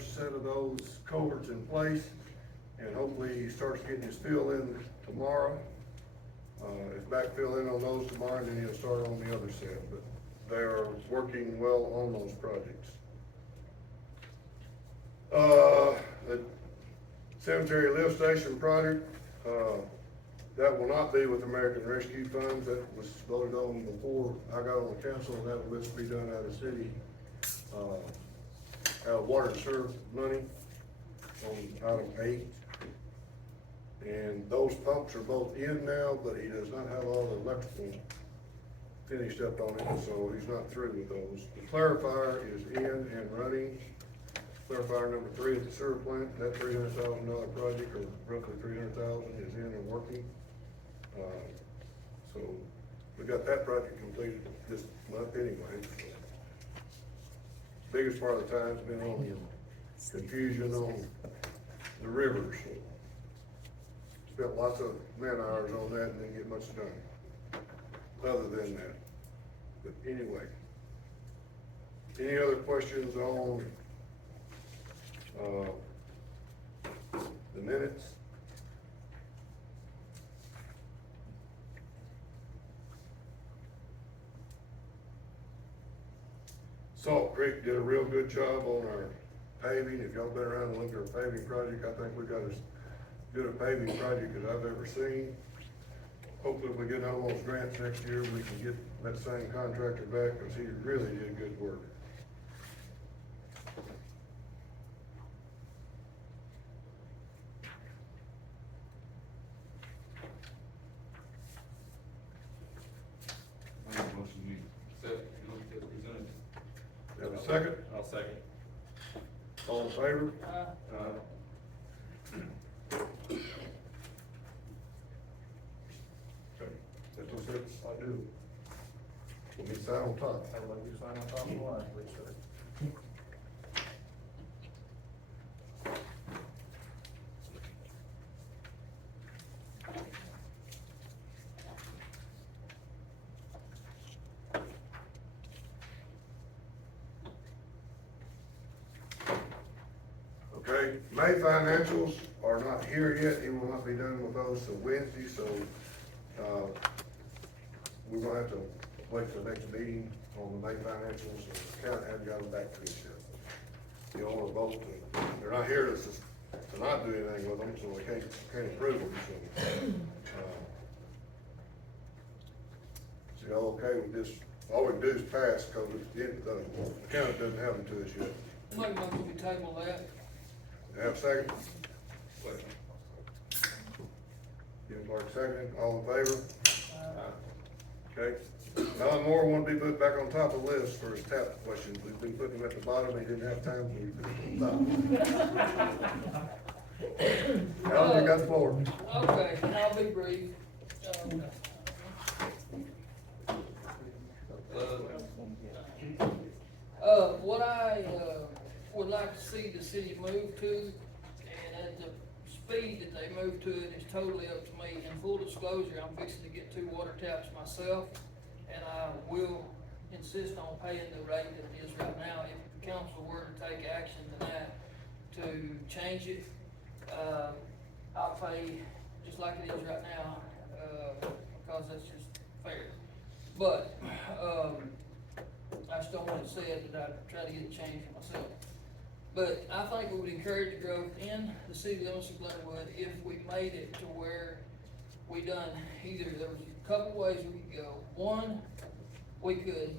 first set of those culverts in place, and hopefully he starts getting his fill in tomorrow. His backfill in on those tomorrow, and then he'll start on the other set, but they're working well on those projects. The cemetery lift station project, that will not be with American Rescue Funds. That was voted on before I got on the council, and that will be done out of city, out of water and sewer money on item 8. And those pumps are both in now, but he does not have all the electrical finished up on it, so he's not through with those. The clarifier is in and running. Clarifier number 3 at the sewer plant, that $300,000 project, or roughly $300,000, is in and working. So we got that project completed this month anyway. So. Biggest part of the time's been on confusion on the rivers. Spent lots of man hours on that and didn't get much done, other than that. But anyway, any other questions on the minutes? Salt Creek did a real good job on our paving. If y'all been around and looked at our paving project, I think we got as good a paving project as I've ever seen. Hopefully if we get all those grants next year, we can get that same contractor back, because he really did good work. Have a second? I'll second. All in favor? Okay, that's what it says. I do. Let me sign on top. I'd like you to sign on top of the line, please, sir. Okay, May financials are not here yet. He will not be done with those till Wednesday, so, we're gonna have to wait till the next meeting on the May financials. The county hasn't got them back to us yet. The owner votes to, they're not here to not do anything with them, so we can't approve them, so. So y'all okay with this? All we can do is pass, cause the county doesn't have them to us yet. Make a motion to table that. Have a second? Jim Clark second, all in favor? Okay, Alan Moore want to be put back on top of the list for his tap questions. We've been putting him at the bottom, he didn't have time, so we put him at the top. Alan, you got the floor. Okay, I'll be brief. What I, would like to see the city move to, and at the speed that they move to it is totally up to me. In full disclosure, I'm fixing to get 2 water taps myself, and I will insist on paying the rate that it is right now. If the council were to take action tonight to change it, I'll pay just like it is right now, because that's just fair. But, I just don't want it said that I try to get it changed for myself. But I think we would encourage growth in the city limits of Glenwood if we made it to where we done either, there was a couple ways we could go. One, we could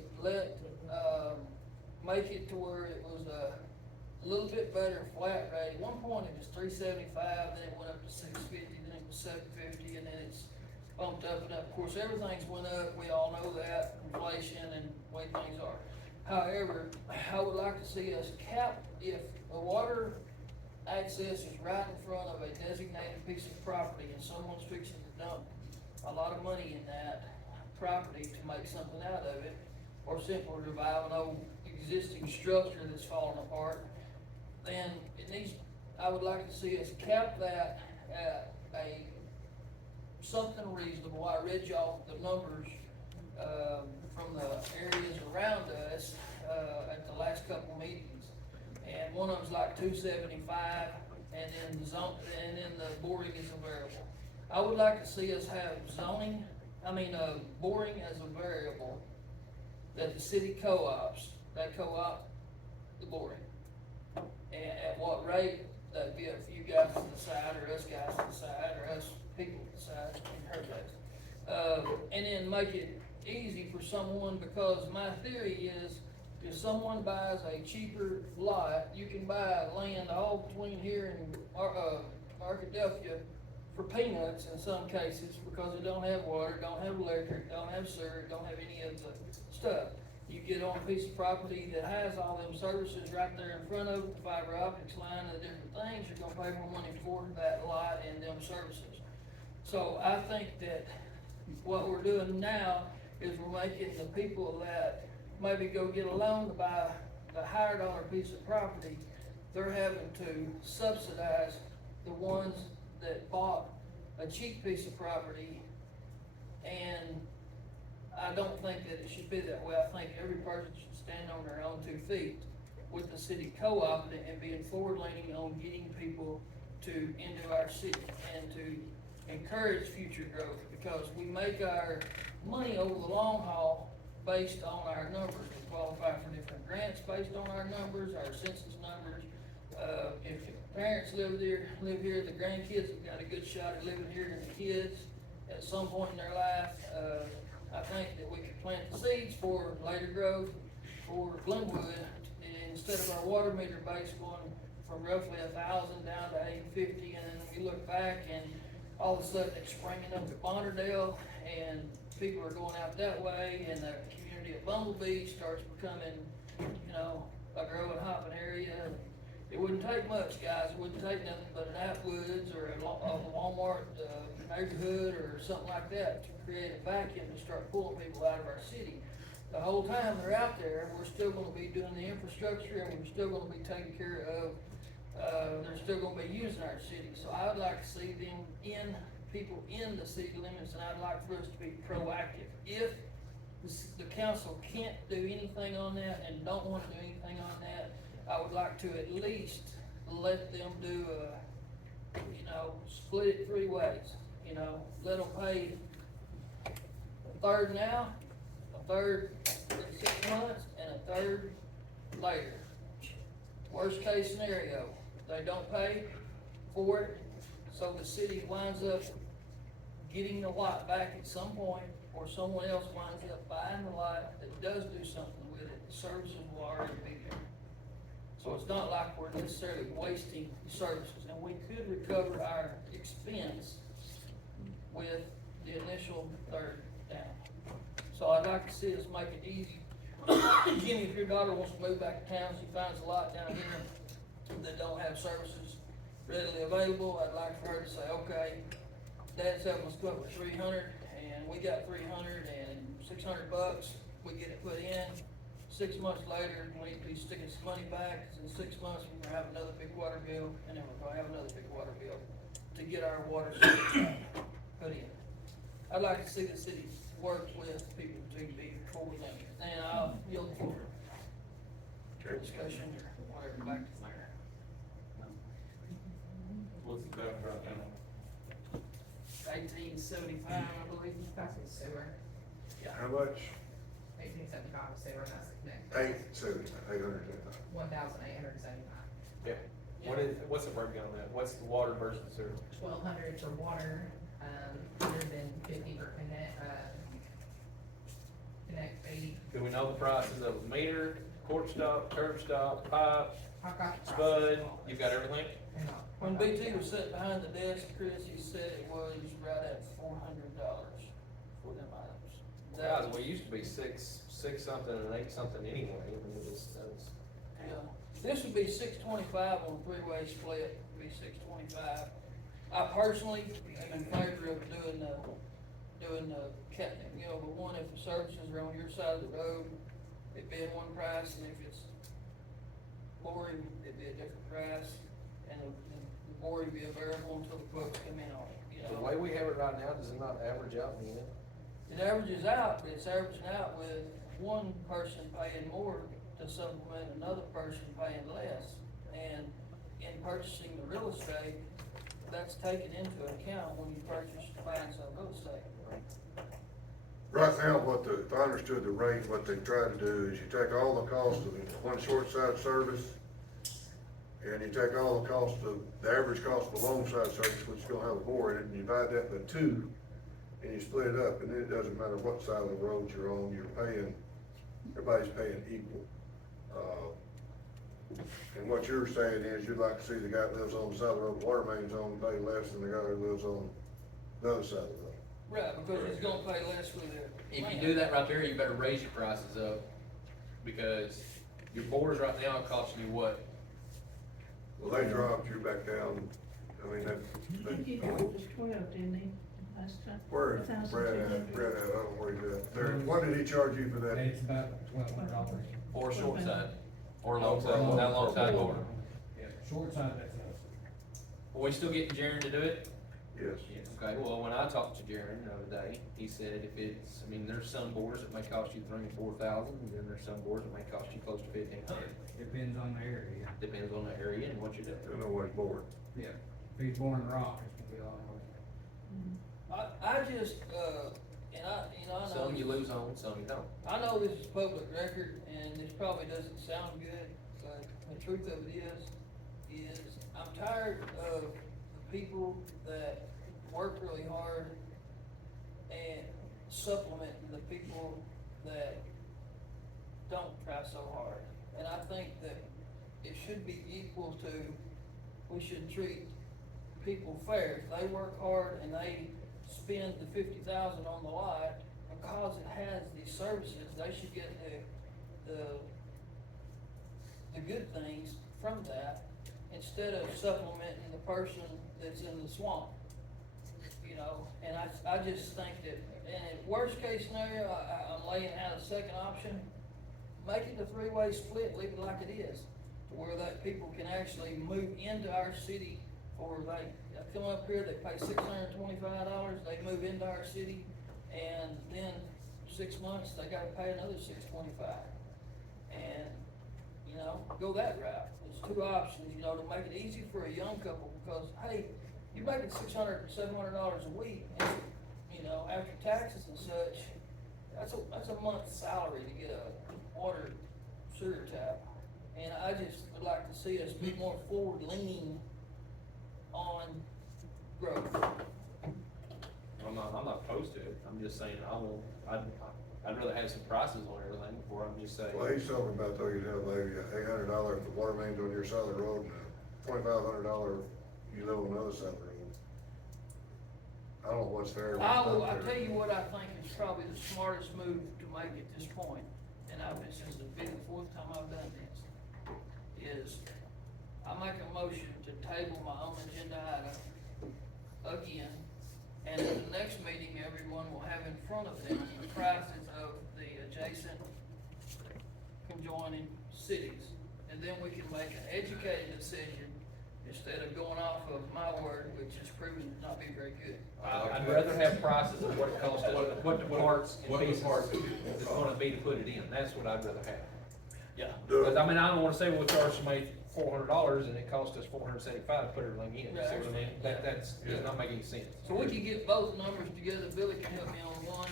make it to where it was a little bit better flat rate. At one point it was $3.75, then it went up to $6.50, then it was $7.50, and then it's bumped up and up. Of course, everything's went up, we all know that, inflation and the way things are. However, I would like to see us cap, if the water access is right in front of a designated piece of property and someone's fixing to dump a lot of money in that property to make something out of it, or simply revive an old existing structure that's falling apart, then it needs, I would like to see us cap that at something reasonable. I read y'all the numbers, from the areas around us, at the last couple meetings. and one of them's like $275, and then the boring is a variable. I would like to see us have boring as a variable, that the city co-ops, they co-op the boring. And at what rate, that'd be up for you guys to decide, or us guys to decide, or us people to decide, in her case. And then make it easy for someone, because my theory is, if someone buys a cheaper lot, you can buy land all between here and Arkadelphia for peanuts in some cases, because it don't have water, don't have electric, don't have sewer, don't have any of the stuff. You get on a piece of property that has all them services right there in front of it, the fiber optics line and the different things, you're gonna pay more money for that lot and them services. So I think that what we're doing now is we're making the people that maybe go get a loan to buy the higher dollar piece of property, they're having to subsidize the ones that bought a cheap piece of property. And I don't think that it should be that way. I think every person should stand on their own 2 feet, with the city co-opting and being forward-leaning on getting people into our city and to encourage future growth, because we make our money over the long haul based on our numbers. We qualify for different grants based on our numbers, our census numbers. If parents live here, the grandkids have got a good shot at living here, and the kids, at some point in their life, I think that we could plant the seeds for later growth for Glenwood, instead of our water meter base going from roughly 1,000 down to 850, and then we look back and all of a sudden it's springing up at Bonnerdale, and people are going out that way, and the community of Bumblebee starts becoming, a growing hopping area. It wouldn't take much, guys. It wouldn't take nothing but an Atwoods or a Walmart neighborhood or something like that to create a vacuum to start pulling people out of our city. The whole time they're out there, we're still gonna be doing the infrastructure, and we're still gonna be taking care of, they're still gonna be using our city. So I'd like to see people in the city limits, and I'd like for us to be proactive. If the council can't do anything on that and don't wanna do anything on that, I would like to at least let them do split it 3 ways, let them pay a third now, a third in 6 months, and a third later. Worst case scenario, they don't pay for it, so the city winds up getting the lot back at some point, or someone else winds up buying the lot that does do something with it. The services will already be there. So it's not like we're necessarily wasting services, and we could recover our expense with the initial third down. So I'd like to see us make it easy. Jimmy, if your daughter wants to move back to town, she finds a lot down here that don't have services readily available, I'd like for her to say, okay, Dad's helping us come up with 300, and we got 300 and $600, we get it put in. 6 months later, we need to be sticking some money back, 'cause in 6 months, we're gonna have another big water bill, and then we're gonna have another big water bill to get our water system put in. I'd like to see the city work with people to be forward thinking, and I'll yield for discussion or whatever back to there. What's the backdrop now? 1875, I believe. That's with sewer, How much? 1875 sewer, that's the next. 875. 1,875. Yeah. What's the breakdown on that? What's the water versus sewer? 1,200 for water, 150 for connect fee. Do we know the prices of meter, court stop, curb stop, pipe, I've got the spud? prices. You've got everything? Hang on. When BT was sitting behind the desk, Chris, he said it was right at $400 for them items. Guys, we used to be six something and 8 something anyway. I mean, that was, Yeah, this would be $625 on a 3-way split, would be $625. I personally am in favor of doing the the one, if the services are on your side of the road, it'd be at one price, and if it's boring, it'd be a different price, and the boring be a variable until the quotes come in on it, the way we have it right now, does it not average out in the end? It averages out, but it's averaging out with one person paying more to supplement another person paying less. And in purchasing the real estate, that's taken into account when you purchase, buy and sell real estate. Right now, if I understood the rate, what they try to do is you take all the cost of one short side service, and you take all the cost of, the average cost of a long side service, which is gonna have a bore in it, and you divide that by two, and you split it up, and then it doesn't matter what side of the road you're on, everybody's paying equal. And what you're saying is you'd like to see the guy that lives on the side of the road, water mains on, pay less than the guy who lives on the other side of the road. Right, because he's gonna pay less with it. If you do that right there, you better raise your prices up, because your bores right now are costing you what? Well, they dropped you back down, I mean, He told us 12, didn't he, last time? where is Brad at, I don't know where he's at. There, what did he charge you for that? It's about $1,200. Or short side, or long side, not long side bore. Yeah, short side, that's us. Are we still getting Jaron to do it? Yes. Okay, well, when I talked to Jaron the other day, he said if it's, I mean, there's some bores that may cost you 3,000 or 4,000, and then there's some bores that may cost you close to 1,500. Depends on the area. Depends on the area and what you're I doing. don't know what he's bored. Yeah. If he's born in rock, it's gonna be a lot more. I just, and I know. Some you lose on, some you don't. I know this is public record, and this probably doesn't sound good, but the truth of it is I'm tired of the people that work really hard and supplementing the people that don't try so hard. And I think that it should be equal to, we should treat people fair. If they work hard and they spend the 50,000 on the lot, because it has these services, they should get the good things from that, instead of supplementing the person that's in the swamp. You know, and I just think that, and in worst case scenario, I'm laying out a second option, make it a three-way split, leave it like it is, to where that people can actually move into our city, or they come up here, they pay $625, they move into our city, and then 6 months, they gotta pay another $625. And, you know, go that route. There's two options, you know, to make it easy for a young couple, because, hey, you're making $600, $700 a week, and, you know, after taxes and such, that's a month's salary to get a water sewer tap. And I just would like to see us be more forward leaning on growth. I'm not opposed to it, I'm just saying, I'd rather have some prices on everything before I'm just saying. Well, he's talking about though, you'd have maybe $800 for water mains on your side of the road, and $2,500 you live on the other side of the road. I don't know what's fair. what's not I'll fair. tell you what I think is probably the smartest move to make at this point, and this is the fourth time I've done this, is I make a motion to table my own agenda item again, and at the next meeting, everyone will have in front of them the prices of the adjacent conjoining cities, and then we can make an educated decision instead of going off of my word, which has proven to not be very good. I'd rather have prices of what it costs, what the parts and pieces is gonna be to put it in, that's what I'd rather have. Yeah, because I mean, I don't wanna say we'll charge somebody $400 and it costs us $475 to put everything in, you see what I mean? That's, does not make any sense. So we can get both numbers together, Billy can help me on one,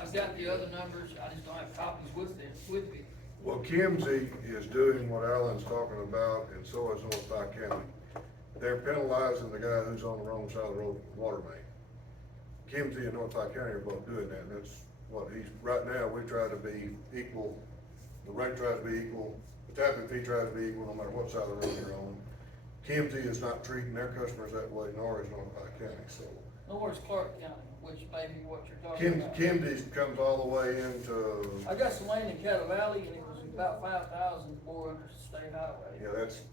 I've got the other numbers, I just don't have copies with me. Well, Kimsey is doing what Alan's talking about, and so is North Pike County. They're penalizing the guy who's on the wrong side of the road with the water main. Kimsey and North Pike County are both doing that, and that's what right now, we try to be equal, the rate tries to be equal, the tapping fee tries to be equal, no matter what side of the road you're on. Kimsey is not treating their customers that way, nor is North Pike County, so. Nor is Clark County, which may be what you're talking about. Kimsey comes all the way into, I got some land in Cattle Valley, and it was about 5,000 more under state highway. yeah,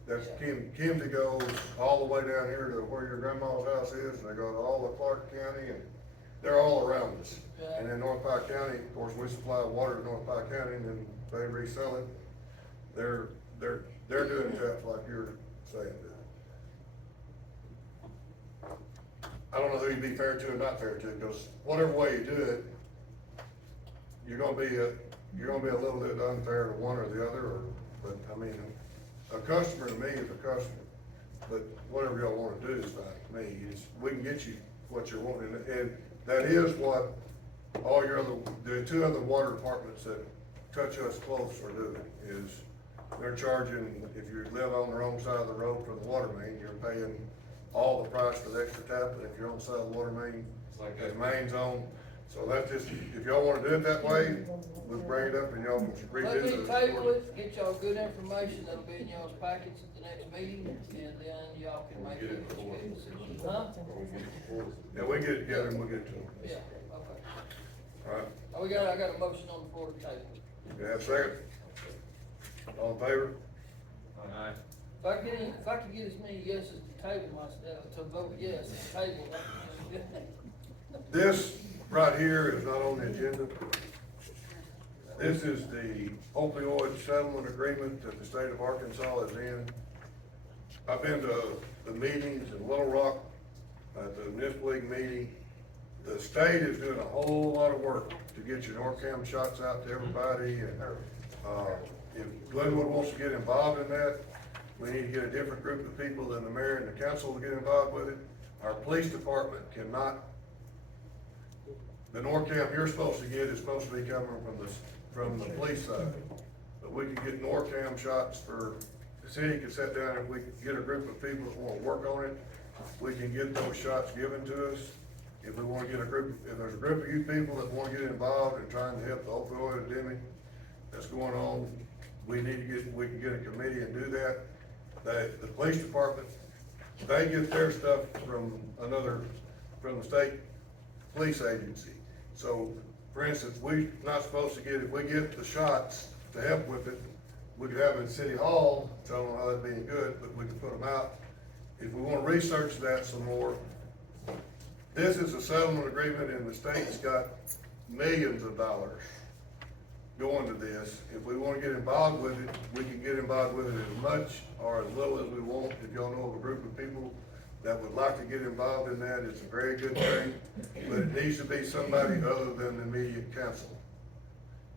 that's Kimsey goes all the way down here to where your grandma's house is, and they go to all of Clark County, and they're all around us. Yeah. And then North Pike County, of course, we supply water to North Pike County, and then they resell it. They're doing taps like you're saying. I don't know who you'd be fair to and not fair to, because whatever way you do it, you're gonna be a little bit unfair to one or the other, but I mean, a customer to me is a customer, but whatever y'all wanna do is fine with me, we can get you what you're wanting, and that is what all your other, the two other water departments that touch us close are doing, is they're charging, if you live on the wrong side of the road for the water main, you're paying all the price for the extra tap, and if you're on the side of the water main, It's like the that. main's on, so that's just, if y'all wanna do it that way, we'll bring it up and y'all can redo Let me the. table it, get y'all good information, that'll be in y'all's packets at the next meeting, and then y'all can make Get your it before. decision. Huh? Yeah, we get it together and we'll get it to them. Yeah, okay. Alright, I got a motion on the floor to table. you have a second? All in favor? Aye. If I could get as many yeses to table myself, to vote yes, to table, This right here is not on the agenda. This is the opioid settlement agreement that the state of Arkansas is in. I've been to the meetings in Little Rock, at the municipal league meeting. The state is doing a whole lot of work to get your Norcam shots out to everybody, and, if Glenwood wants to get involved in that, we need to get a different group of people than the mayor and the council to get involved with it. Our police department cannot, the Norcam you're supposed to get is supposed to be coming from the police side. But we can get Norcam shots for, the city can sit down and we can get a group of people that wanna work on it. We can get those shots given to us. If we wanna get a group, if there's a group of you people that wanna get involved in trying to help the opioid epidemic that's going on, we can get a committee and do that. The police department, they get their stuff from the state police agency. So, for instance, we're not supposed to get, if we get the shots to help with it, we could have it in City Hall, so I don't know how that'd be any good, but we could put them out. If we wanna research that some more, this is a settlement agreement and the state's got millions of dollars going to this. If we wanna get involved with it, we can get involved with it as much or as little as we want. If y'all know of a group of people that would like to get involved in that, it's a very good thing, but it needs to be somebody other than the immediate council.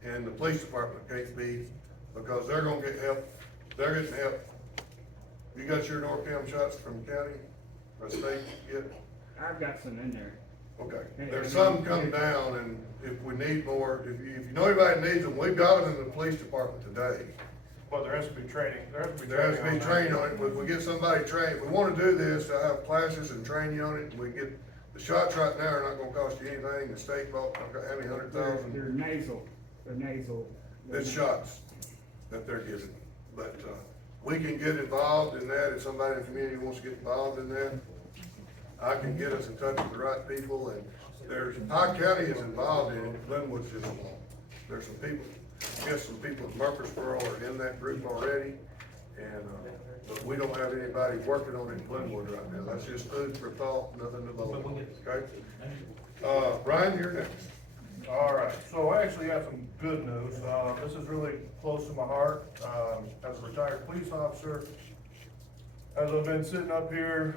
And the police department can't be, because they're gonna get help, they're getting help. You got your Norcam shots from county or state yet? I've got some in there. Okay, there's some come down, and if we need more, if you know anybody needs them, we've got them in the police department today. But there has to be training, there has to be There has to be training training on it, if we get somebody trained, if we wanna do this, to have classes and training on it, and we get, the shots right now are not gonna cost you anything, the state bought, how many $100,000? They're nasal. It's shots that they're giving, but, we can get involved in that, if somebody in the community wants to get involved in that, I can get us in touch with the right people, and Pike County is involved in it, Glenwood's just along. There's some people, yes, some people in Murfreesboro are in that group already, and, but we don't have anybody working on it in Glenwood right now, that's just food for thought, nothing to vote on, okay? Brian, you're next. All right, so I actually have some good news. This is really close to my heart. As a retired police officer, as I've been sitting up here,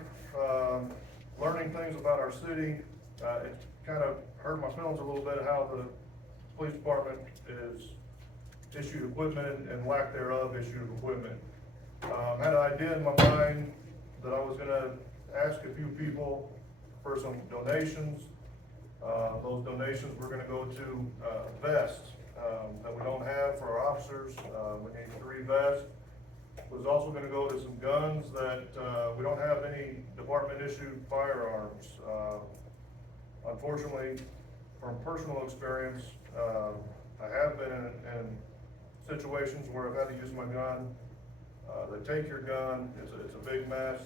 learning things about our city, it kind of hurt my feelings a little bit how the police department is issued equipment and lack thereof issued equipment. Had an idea in my mind that I was gonna ask a few people for some donations. Those donations were gonna go to, vests, that we don't have for our officers. We need 3 vests. Was also gonna go to some guns that, we don't have any department issued firearms. Unfortunately, from personal experience, I have been in situations where I've had to use my gun. They take your gun, it's a big mess.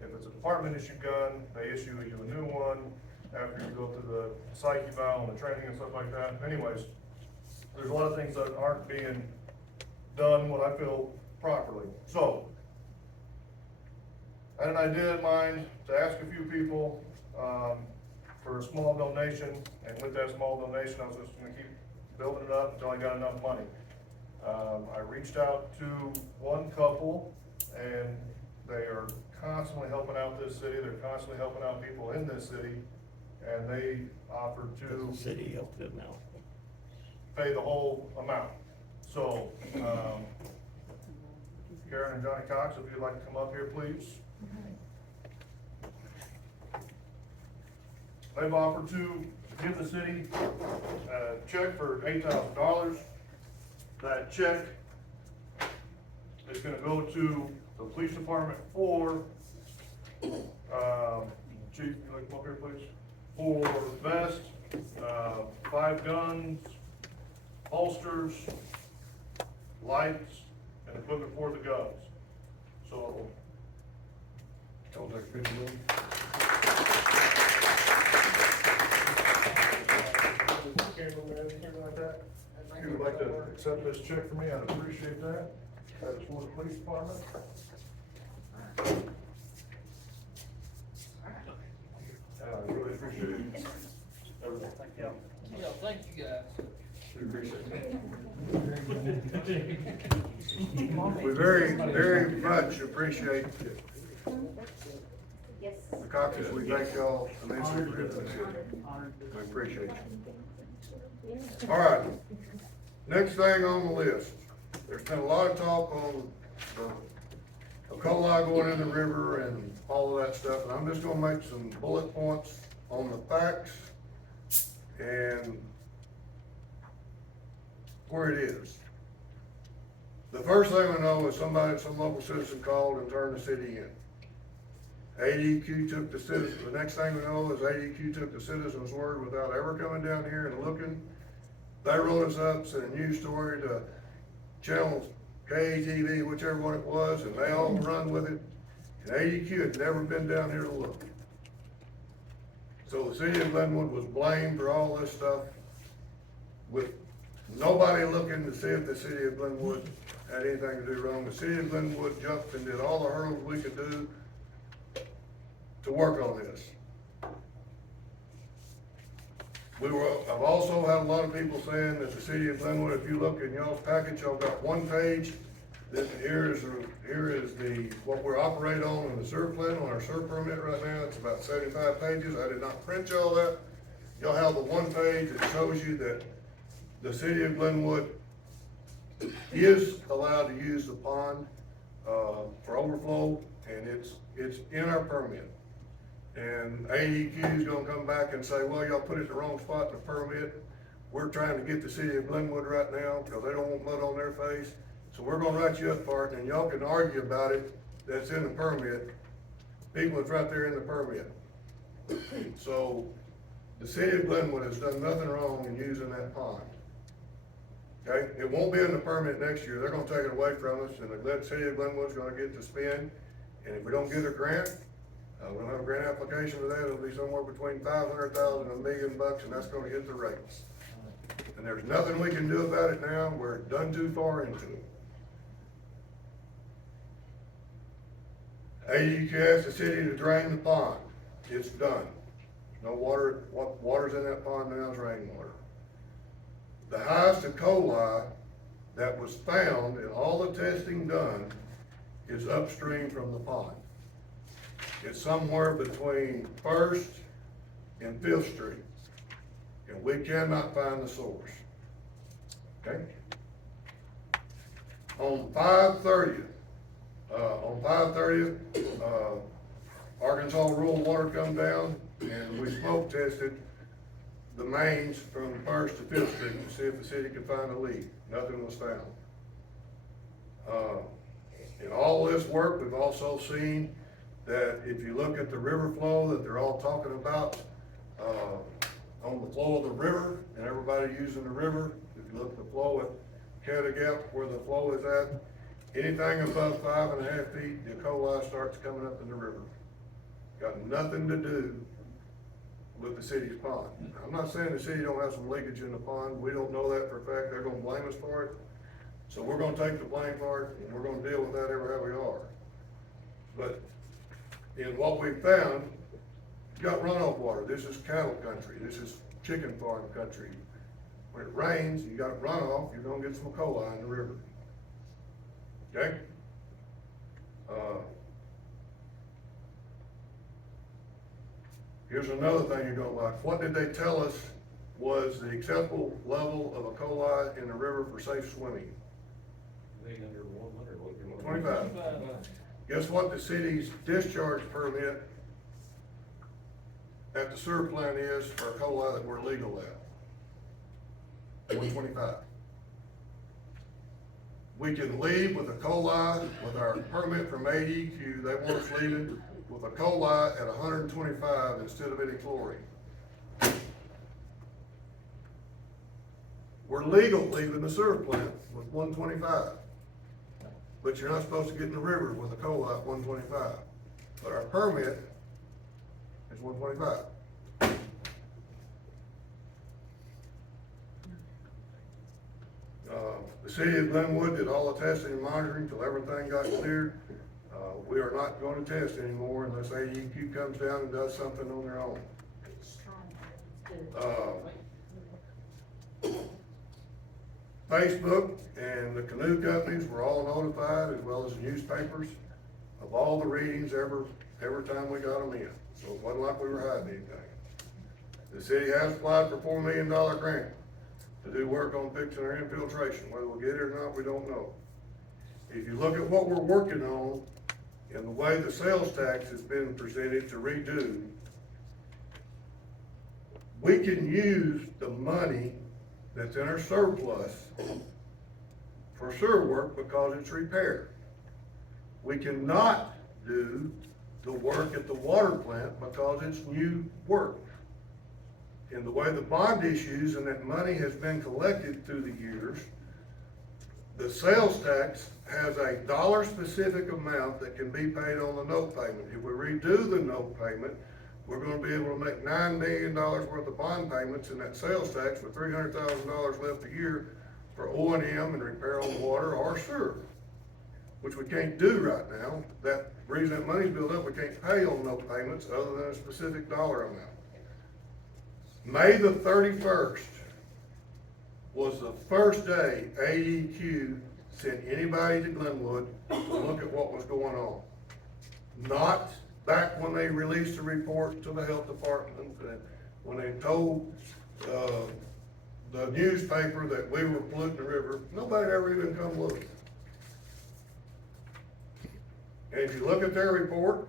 If it's a department issued gun, they issue you a new one after you go through the psych eval and the training and stuff like that. Anyways, there's a lot of things that aren't being done what I feel properly. So, I had an idea in mind to ask a few people, for a small donation, and with that small donation, I was just gonna keep building it up until I got enough money. I reached out to one couple, and they are constantly helping out this city, they're constantly helping out people in this city, and they offered to The city helped them out. pay the whole amount. So, Karen and Johnny Cox, if you'd like to come up here, please. They've offered to give the city a check for $8,000. That check is gonna go to the police department for, chief, you like to come up here, please? For vest, 5 guns, holsters, lights, and equipment for the guns. So, Don't take a picture of them. if you would like to accept this check from me, I'd appreciate that. That is for the police department. And I really appreciate everything. Yeah, thank you guys. We very, very much appreciate Yes. the Coxes. We thank y'all immensely for helping us here. We appreciate you. All right, next thing on the list, there's been a lot of talk on the Coli going in the river and all of that stuff, and I'm just gonna make some bullet points on the facts and where it is. The first thing we know is some local citizen called and turned the city in. ADQ took the next thing we know is ADQ took the citizen's word without ever coming down here and looking. They wrote us up, sent a news story to channels, KTV, whichever one it was, and they all run with it. And ADQ had never been down here to look. So the city of Glenwood was blamed for all this stuff with nobody looking to see if the city of Glenwood had anything to do wrong. The city of Glenwood jumped and did all the hurdles we could do to work on this. I've also had a lot of people saying that the city of Glenwood, if you look in y'all's package, y'all got one page, that here is what we're operating on in the sewer plant, on our sewer permit right now, it's about 75 pages, I did not print y'all that. Y'all have the one page that shows you that the city of Glenwood is allowed to use the pond, for overflow, and it's in our permit. And AEQ is gonna come back and say, well, y'all put it in the wrong spot in the permit. We're trying to get the city of Glenwood right now, because they don't want mud on their face. So we're gonna write you up for it, and y'all can argue about it, that's in the permit. People, it's right there in the permit. So, the city of Glenwood has done nothing wrong in using that pond. Okay, it won't be in the permit next year, they're gonna take it away from us, and the city of Glenwood's gonna get to spend. And if we don't get a grant, we don't have a grant application for that, it'll be somewhere between $500,000 and $1 million, and that's gonna hit the rates. And there's nothing we can do about it now, we're done too far into it. AEQ asked the city to drain the pond, it's done. No water, what water's in that pond now is rainwater. The highest of coli that was found in all the testing done is upstream from the pond. It's somewhere between First and Fifth Street, and we cannot find the source. Okay? On 5/30th, Arkansas rural water come down, and we smoke tested the mains from First to Fifth Street to see if the city could find a leak. Nothing was found. In all this work, we've also seen that if you look at the river flow that they're all talking about, on the flow of the river, and everybody using the river, if you look at the flow at Catagap, where the flow is at, anything above 5.5 feet, the coli starts coming up in the river. Got nothing to do with the city's pond. I'm not saying the city don't have some leakage in the pond, we don't know that for a fact, they're gonna blame us for it. So we're gonna take the blame for it, and we're gonna deal with that everywhere we are. But in what we found, you got runoff water, this is cattle country, this is chicken farm country. When it rains, you got runoff, you're gonna get some coli in the river. Okay? Here's another thing you don't like. What did they tell us was the acceptable level of a coli in the river for safe swimming? 25. Guess what the city's discharge permit at the sewer plant is for Coli that we're legal at? 125. We can leave with a Coli, with our permit from ADQ, they want us leaving with a Coli at 125 instead of any chlorine. We're legal leaving the sewer plant with 125. But you're not supposed to get in the river with a Coli at 125. But our permit is 125. The city of Glenwood did all the testing and monitoring till everything got cleared. We are not going to test anymore unless AEQ comes down and does something on their own. Facebook and the canoe companies were all notified, as well as the newspapers, of all the readings every time we got them in. So it wasn't like we were hiding anything. The city has applied for $4 million grant to do work on fixing our infiltration. Whether we'll get it or not, we don't know. If you look at what we're working on and the way the sales tax has been presented to redo, we can use the money that's in our surplus for sewer work because it's repair. We cannot do the work at the water plant because it's new work. And the way the bond issues and that money has been collected through the years, the sales tax has a dollar specific amount that can be paid on the note payment. If we redo the note payment, we're gonna be able to make $9 million worth of bond payments in that sales tax with $300,000 left a year for O&M and repair on water or sewer, which we can't do right now. That reason that money's built up, we can't pay on note payments other than a specific dollar amount. May the 31st was the first day AEQ sent anybody to Glenwood to look at what was going on. Not back when they released the report to the health department, when they told, the newspaper that we were polluting the river. Nobody ever even come look. And if you look at their report,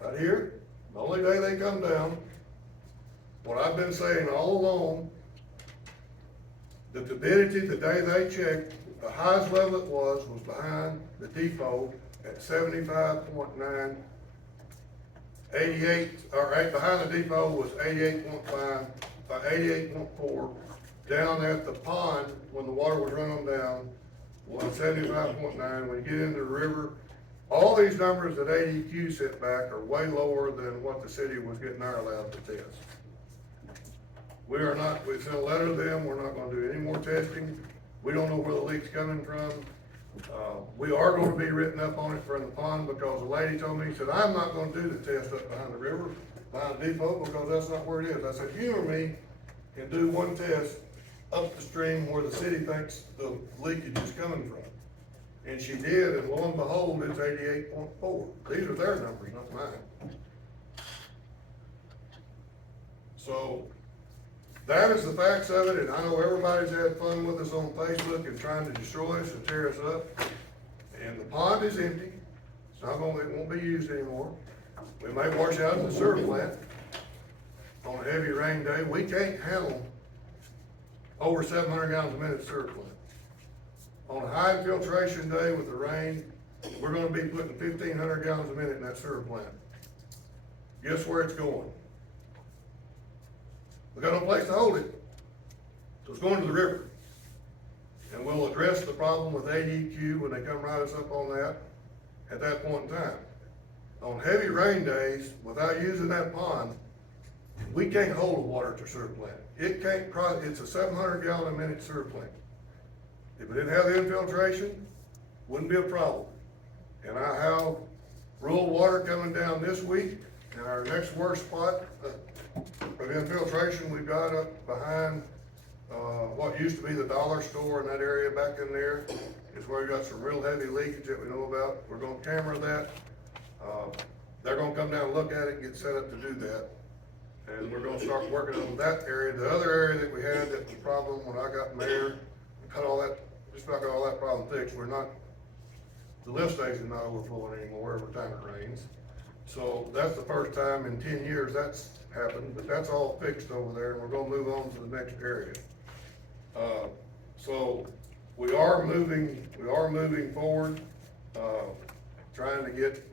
right here, the only day they come down, what I've been saying all along, the turbidity, the day they checked, the highest level it was behind the depot at 75.9, 88, or right behind the depot was 88.5, 88.4. Down at the pond, when the water was running down, was 75.9. When you get into the river, all these numbers that ADQ set back are way lower than what the city was getting our allowed to test. We are not, we sent a letter to them, we're not gonna do any more testing. We don't know where the leak's coming from. We are gonna be written up on it from the pond because the lady told me, said, I'm not gonna do the test up behind the river, behind the depot, because that's not where it is. I said, you or me can do one test up the stream where the city thinks the leakage is coming from. And she did, and lo and behold, it's 88.4. These are their numbers, not mine. So, that is the facts of it, and I know everybody's had fun with us on Facebook and trying to destroy us and tear us up. And the pond is empty. It's not gonna, it won't be used anymore. We may wash out in the sewer plant on a heavy rain day. We can't handle over 700 gallons a minute sewer plant. On a high infiltration day with the rain, we're gonna be putting 1,500 gallons a minute in that sewer plant. Guess where it's going? We got no place to hold it. So it's going to the river. And we'll address the problem with ADQ when they come write us up on that at that point in time. On heavy rain days, without using that pond, we can't hold the water to sewer plant. It can't cross, it's a 700 gallon a minute sewer plant. If it didn't have the infiltration, wouldn't be a problem. And I have rural water coming down this week, and our next worst spot of infiltration we've got up behind, what used to be the dollar store in that area back in there, is where we got some real heavy leakage that we know about. We're gonna camera that. They're gonna come down and look at it and get set up to do that. And we're gonna start working on that area. The other area that we had that was a problem when I got mayor, cut all that just about got all that problem fixed, we're not, the lift station's not overflowing anymore every time it rains. So that's the first time in 10 years that's happened, but that's all fixed over there, and we're gonna move on to the next area. So we are moving forward, trying to get,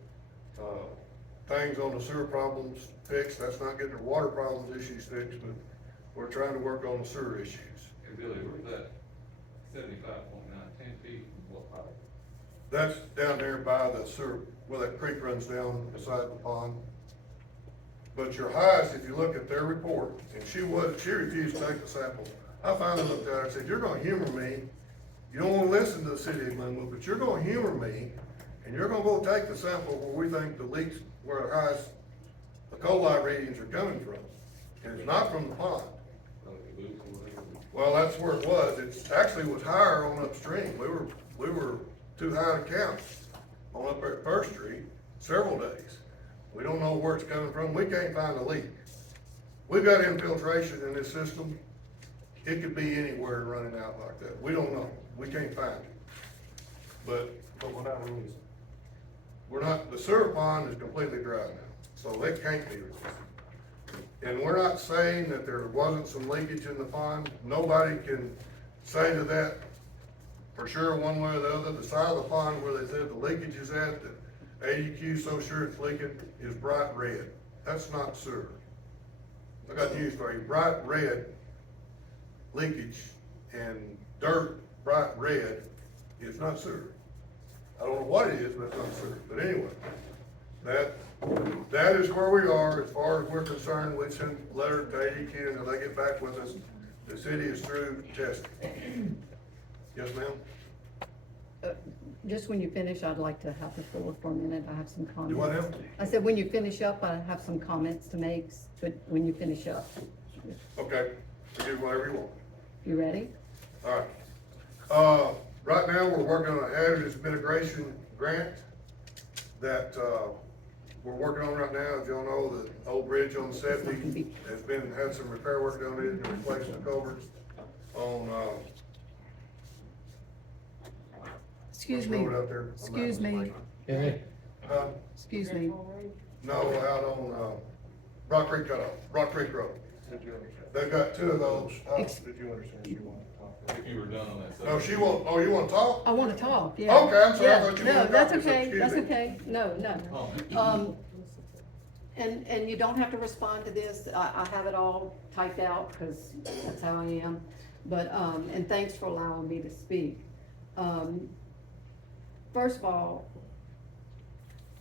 things on the sewer problems fixed. That's not getting the water problems issues fixed, but we're trying to work on the sewer issues. Hey, Billy, where's that 75.9, 10 feet from what pipe? That's down there by the sewer, where that creek runs down beside the pond. But your highest, if you look at their report, and she refused to take the sample. I finally looked at her and said, you're gonna humor me. You don't wanna listen to the city of Glenwood, but you're gonna humor me, and you're gonna go take the sample where we think the leaks, where the highest, the coli readings are coming from. And it's not from the pond. Well, that's where it was. It's actually was higher on upstream. We were too high to count on up there at First Street several days. We don't know where it's coming from. We can't find a leak. We've got infiltration in this system. It could be anywhere running out like that. We don't know. We can't find it. But But we're not releasing. we're not, the sewer pond is completely dry now, so it can't be released. And we're not saying that there wasn't some leakage in the pond. Nobody can say to that for sure one way or the other. The side of the pond where they said the leakage is at, that ADQ so sure it's leaking, is bright red. That's not sewer. I got news for you. Bright red leakage and dirt bright red is not sewer. I don't know what it is, but it's not sewer. But anyway, that is where we are as far as we're concerned. We sent a letter to ADQ until they get back with us. The city is through testing. Yes, ma'am? Just when you finish, I'd like to have the floor for a minute. I have some comments. Do what now? I said, when you finish up, I have some comments to make, but when you finish up. Okay, you do whatever you want. You ready? All right. Right now, we're working on a hazardous mitigation grant that, we're working on right now. As y'all know, the old bridge on 70 has had some repair work done in it to replace the culverts on, Excuse what's me, the road out there? excuse me, excuse me. No, out on, Rock Creek Cutoff, Rock Creek Road. They've got two of those. Did you understand she wanted to talk? If you were done on that. No, she won't, oh, you wanna talk? I want to talk, yeah. Okay, I'm sorry, I Yeah, thought you no, wanted to that's talk, so okay, excuse that's me. okay, no. And you don't have to respond to this, I have it all typed out, because that's how I am. But, and thanks for allowing me to speak. First of all,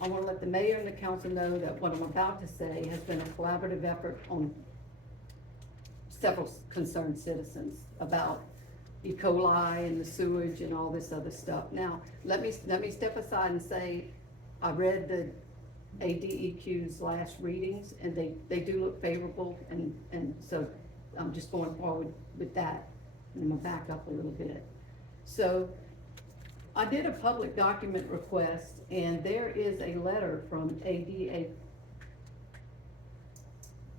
I want to let the mayor and the council know that what I'm about to say has been a collaborative effort on several concerned citizens about E. coli and the sewage and all this other stuff. Now, let me step aside and say, I read the ADEQ's last readings, and they do look favorable, and so I'm just going forward with that. And I'm gonna back up a little bit. So, I did a public document request, and there is a letter from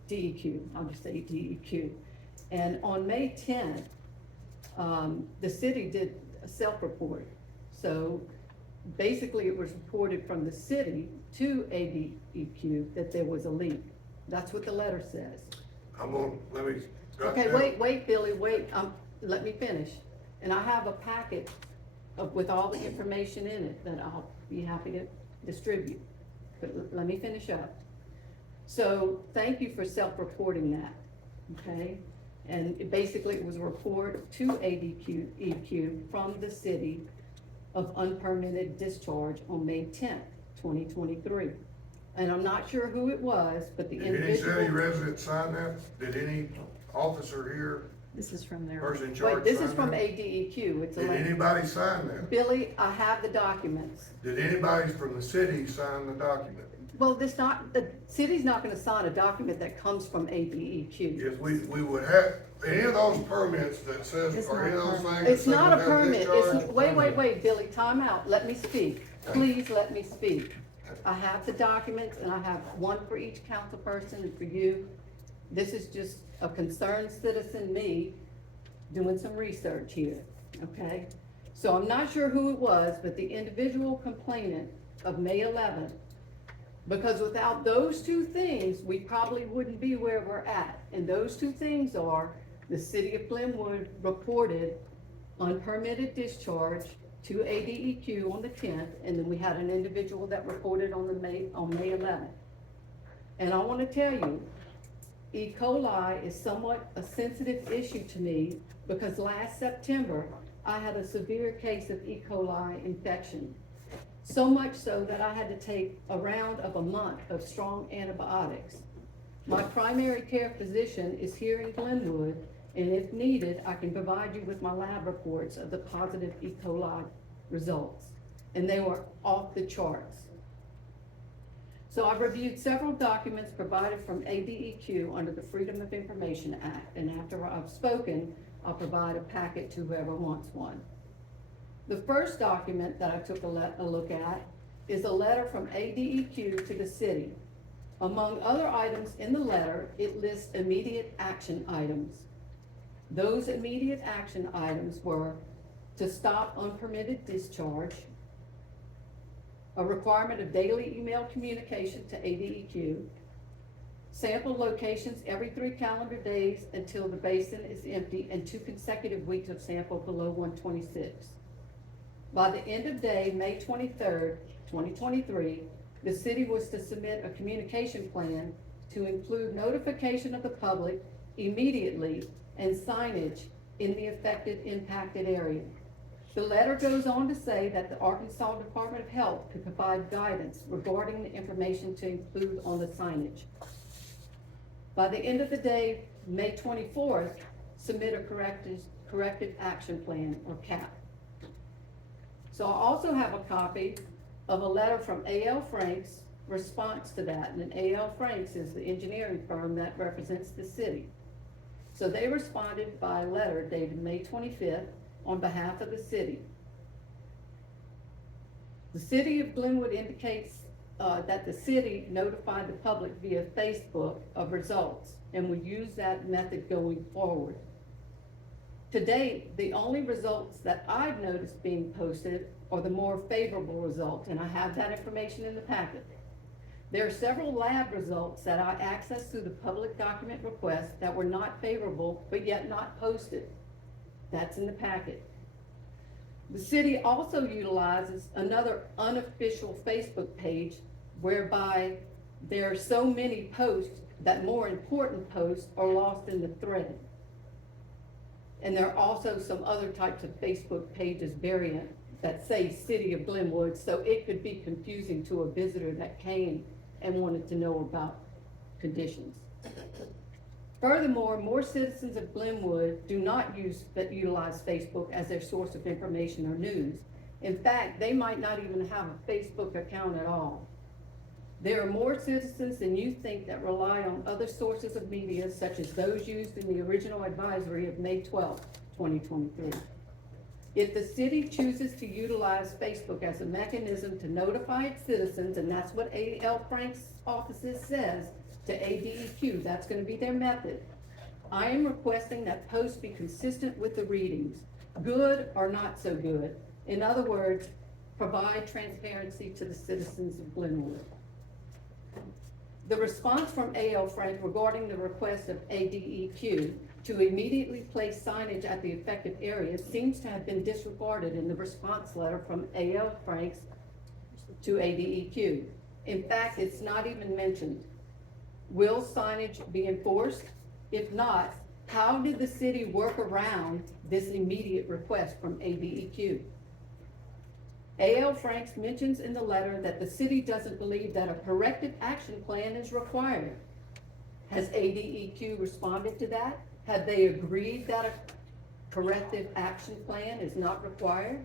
DEQ, I'll just say DEQ. And on May 10th, the city did a self-report. So basically it was reported from the city to ADEQ that there was a leak. That's what the letter says. Let me. Okay, wait, Billy, wait, let me finish. And I have a packet with all the information in it that I'll be happy to distribute. But let me finish up. So, thank you for self-reporting that, okay? And basically, it was a report to ADEQ from the city of unpermitted discharge on May 10th, 2023. And I'm not sure who it was, but the Did any individual. city resident sign that? Did any officer here, This is from their. person in charge Wait, this is sign from that? ADEQ, it's a Did letter. anybody sign that? Billy, I have the documents. Did anybody from the city sign the document? Well, the city's not gonna sign a document that comes from ADEQ. If we would have, any of those permits that says, It's or any of not a those permit. things. that It's says not a we got permit, discharge, wait, Billy, time out, let me speak. Please let me speak. I have the documents, and I have one for each council person and for you. This is just a concerned citizen, me, doing some research here, okay? So I'm not sure who it was, but the individual complainant of May 11th, because without those two things, we probably wouldn't be where we're at. And those two things are, the city of Glenwood reported unpermitted discharge to ADEQ on the 10th, and then we had an individual that reported on May 11th. And I wanna tell you, E. coli is somewhat a sensitive issue to me, because last September, I had a severe case of E. coli infection. So much so that I had to take a round of a month of strong antibiotics. My primary care physician is here in Glenwood, and if needed, I can provide you with my lab reports of the positive E. coli results. And they were off the charts. So I've reviewed several documents provided from ADEQ under the Freedom of Information Act, and after I've spoken, I'll provide a packet to whoever wants one. The first document that I took a look at is a letter from ADEQ to the city. Among other items in the letter, it lists immediate action items. Those immediate action items were to stop unpermitted discharge, a requirement of daily email communication to ADEQ, sample locations every 3 calendar days until the basin is empty, and 2 consecutive weeks of sample below 126. By the end of day, May 23rd, 2023, the city was to submit a communication plan to include notification of the public immediately and signage in the affected impacted area. The letter goes on to say that the Arkansas Department of Health could provide guidance regarding the information to include on the signage. By the end of the day, May 24th, submit a corrective action plan, or CAP. So I also have a copy of a letter from A.L. Franks response to that, and A.L. Franks is the engineering firm that represents the city. So they responded by letter dated May 25th on behalf of the city. The city of Glenwood indicates that the city notified the public via Facebook of results and would use that method going forward. To date, the only results that I've noticed being posted are the more favorable results, and I have that information in the packet. There are several lab results that I accessed through the public document request that were not favorable, but yet not posted. That's in the packet. The city also utilizes another unofficial Facebook page whereby there are so many posts that more important posts are lost in the thread. And there are also some other types of Facebook pages variant that say City of Glenwood, so it could be confusing to a visitor that came and wanted to know about conditions. Furthermore, more citizens of Glenwood do not utilize Facebook as their source of information or news. In fact, they might not even have a Facebook account at all. There are more citizens than you think that rely on other sources of media, such as those used in the original advisory of May 12, 2023. If the city chooses to utilize Facebook as a mechanism to notify its citizens, and that's what A.L. Frank's offices says to ADEQ, that's gonna be their method. I am requesting that posts be consistent with the readings, good or not so good. In other words, provide transparency to the citizens of Glenwood. The response from A.L. Frank regarding the request of ADEQ to immediately place signage at the affected areas seems to have been disregarded in the response letter from A.L. Franks to ADEQ. In fact, it's not even mentioned. Will signage be enforced? If not, how did the city work around this immediate request from ADEQ? A.L. Franks mentions in the letter that the city doesn't believe that a corrective action plan is required. Has ADEQ responded to that? Have they agreed that a corrective action plan is not required?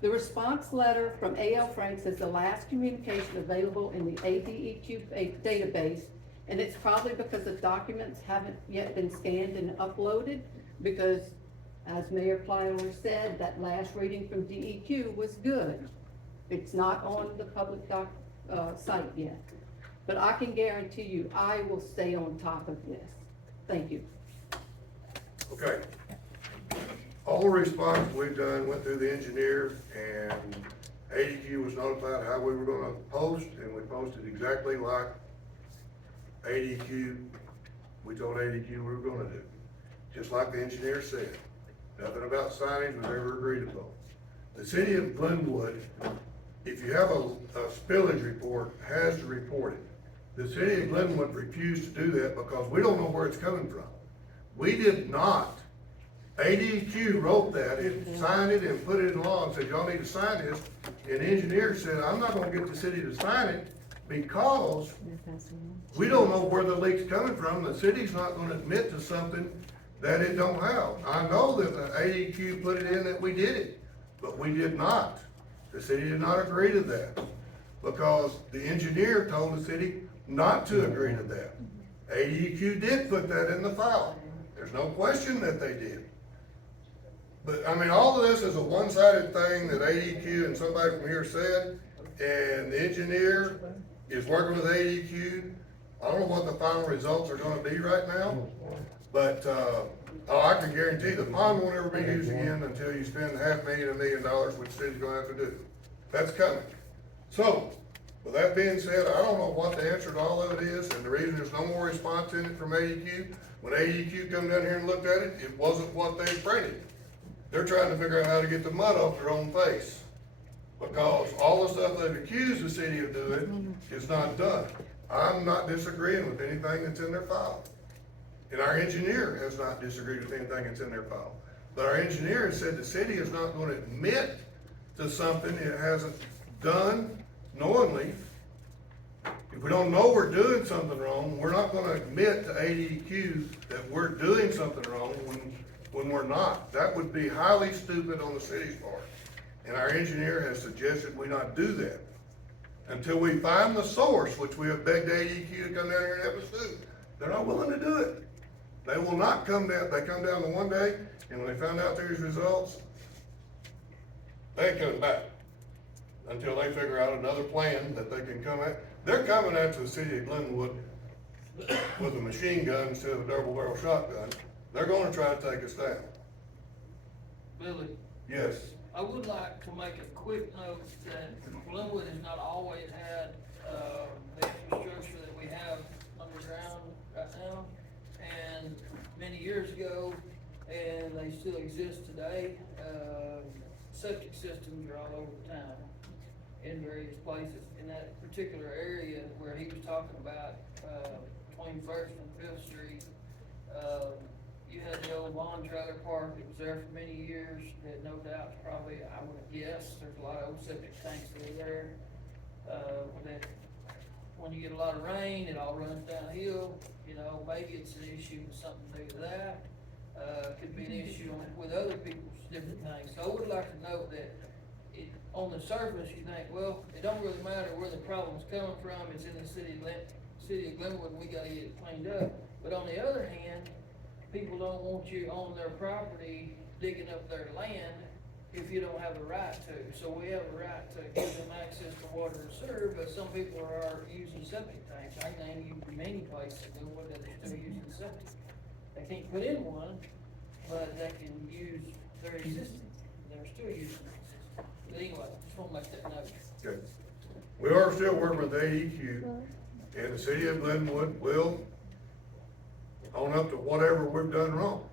The response letter from A.L. Franks is the last communication available in the ADEQ database, and it's probably because the documents haven't yet been scanned and uploaded, because as Mayor Plyer said, that last reading from DEQ was good. It's not on the public site yet. But I can guarantee you, I will stay on top of this. Thank you. Okay. all the response we've done went through the engineer, and ADQ was notified how we were gonna post, and we posted exactly like ADQ, we told ADQ we were gonna do, just like the engineer said. Nothing about signage was ever agreed upon. The city of Glenwood, if you have a spillage report, has to report it. The city of Glenwood refused to do that because we don't know where it's coming from. We did not. ADQ wrote that and signed it and put it in law and said, y'all need to sign this. And the engineer said, I'm not gonna get the city to sign it because we don't know where the leak's coming from. The city's not gonna admit to something that it don't have. I know that the ADQ put it in that we did it, but we did not. The city did not agree to that because the engineer told the city not to agree to that. ADQ did put that in the file. There's no question that they did. But, I mean, all of this is a one-sided thing that ADQ and somebody from here said, and the engineer is working with ADQ. I don't know what the final results are gonna be right now, but, I can guarantee the pond won't ever be used again until you spend $500,000, $1 million, which the city's gonna have to do. That's coming. So, with that being said, I don't know what the answer to all of it is, and the reason there's no more response in it from ADQ, when ADQ come down here and looked at it, it wasn't what they printed. They're trying to figure out how to get the mud off their own face. Because all the stuff they've accused the city of doing is not done. I'm not disagreeing with anything that's in their file. And our engineer has not disagreed with anything that's in their file. But our engineer has said the city is not gonna admit to something it hasn't done knowingly. If we don't know we're doing something wrong, we're not gonna admit to ADQ that we're doing something wrong when we're not. That would be highly stupid on the city's part. And our engineer has suggested we not do that until we find the source, which we have begged ADQ to come down here and help us do. They're not willing to do it. They will not come down. They come down the one day, and when they found out these results, they ain't coming back until they figure out another plan that they can come at. They're coming after the city of Glenwood with a machine gun instead of a double barrel shotgun. They're gonna try to take us down. Billy, Yes. I would like to make a quick note that Glenwood has not always had, the infrastructure that we have underground right now. And many years ago, and they still exist today, septic systems are all over the town in various places. In that particular area where he was talking about, between First and Fifth Street, you had the old lawn trailer park that was there for many years, that no doubt probably, I would guess, there's a lot of old septic tanks that are there. That when you get a lot of rain, it all runs downhill, you know, maybe it's an issue with something to do with that. Could be an issue with other people's different things. So I would like to note that on the surface, you think, well, it don't really matter where the problem's coming from, it's in the city of Glenwood, and we gotta get it cleaned up. But on the other hand, people don't want you on their property digging up their land if you don't have the right to. So we have a right to give them access to water and sewer, but some people are using septic tanks. I can name you many places in Glenwood that are still using septic. They can't put in one, but they can use their existing, they're still using their existing. But anyway, just wanna make that note. Okay. We are still working with ADQ, and the city of Glenwood will own up to whatever we've done wrong.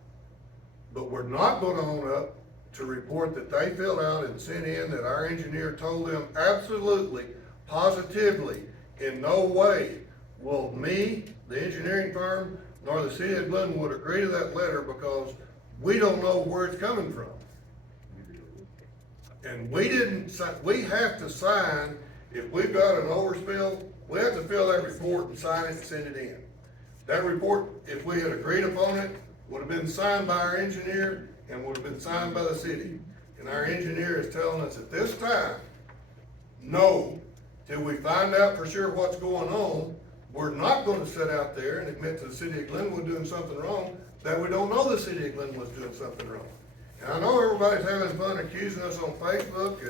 But we're not gonna own up to report that they filled out and sent in that our engineer told them absolutely, positively, in no way will me, the engineering firm, nor the city of Glenwood agree to that letter because we don't know where it's coming from. And we have to sign, if we've got an overspill, we have to fill that report and sign it and send it in. That report, if we had agreed upon it, would have been signed by our engineer and would have been signed by the city. And our engineer is telling us at this time, no, till we find out for sure what's going on, we're not gonna sit out there and admit to the city of Glenwood doing something wrong, that we don't know the city of Glenwood's doing something wrong. And I know everybody's having fun accusing us on Facebook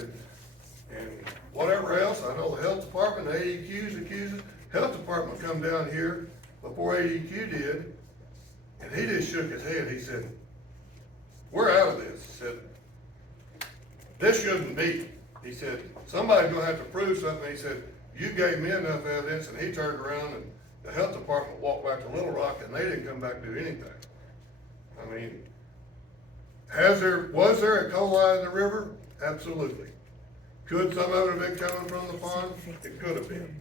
and whatever else. I know the health department, the ADQ's accusing. Health department come down here before ADQ did, and he just shook his head. He said, we're out of this. He said, this shouldn't be. He said, somebody's gonna have to prove something. He said, you gave me enough evidence, and he turned around and the health department walked back to Little Rock and they didn't come back and do anything. I mean, was there a coli in the river? Absolutely. Could some of it have been coming from the pond? It could have been.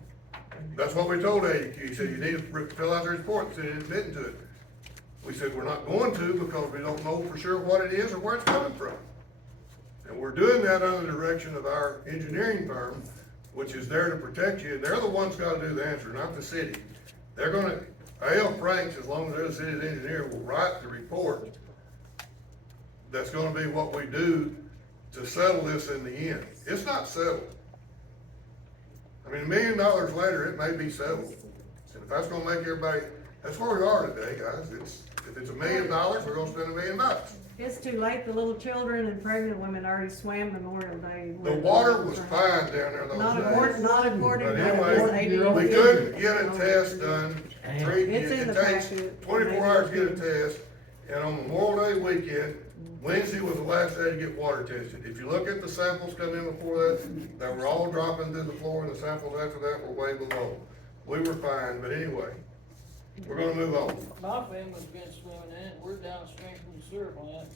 That's what we told AEQ. He said, you need to fill out the report, so he admitted to it. We said, we're not going to because we don't know for sure what it is or where it's coming from. And we're doing that under the direction of our engineering firm, which is there to protect you. They're the ones gotta do the answer, not the city. They're gonna, A.L. Franks, as long as they're the city's engineer, will write the report. That's gonna be what we do to settle this in the end. It's not settled. I mean, $1 million later, it may be settled. And if that's gonna make everybody, that's where we are today, guys. If it's $1 million, we're gonna spend $1 million. It's too late, the little children and pregnant women already swam Memorial Day. The water was fine down there those Not days. according, not according But to anyway, this we couldn't get a test done. It's in It the takes packet. 24 hours to get a test, and on Memorial Day weekend, Wednesday was the last day to get water tested. If you look at the samples coming in before that, they were all dropping to the floor, and the samples after that were way below. We were fine, but anyway, we're gonna move on. My family's been swimming in it, we're downstream from the sewer plant.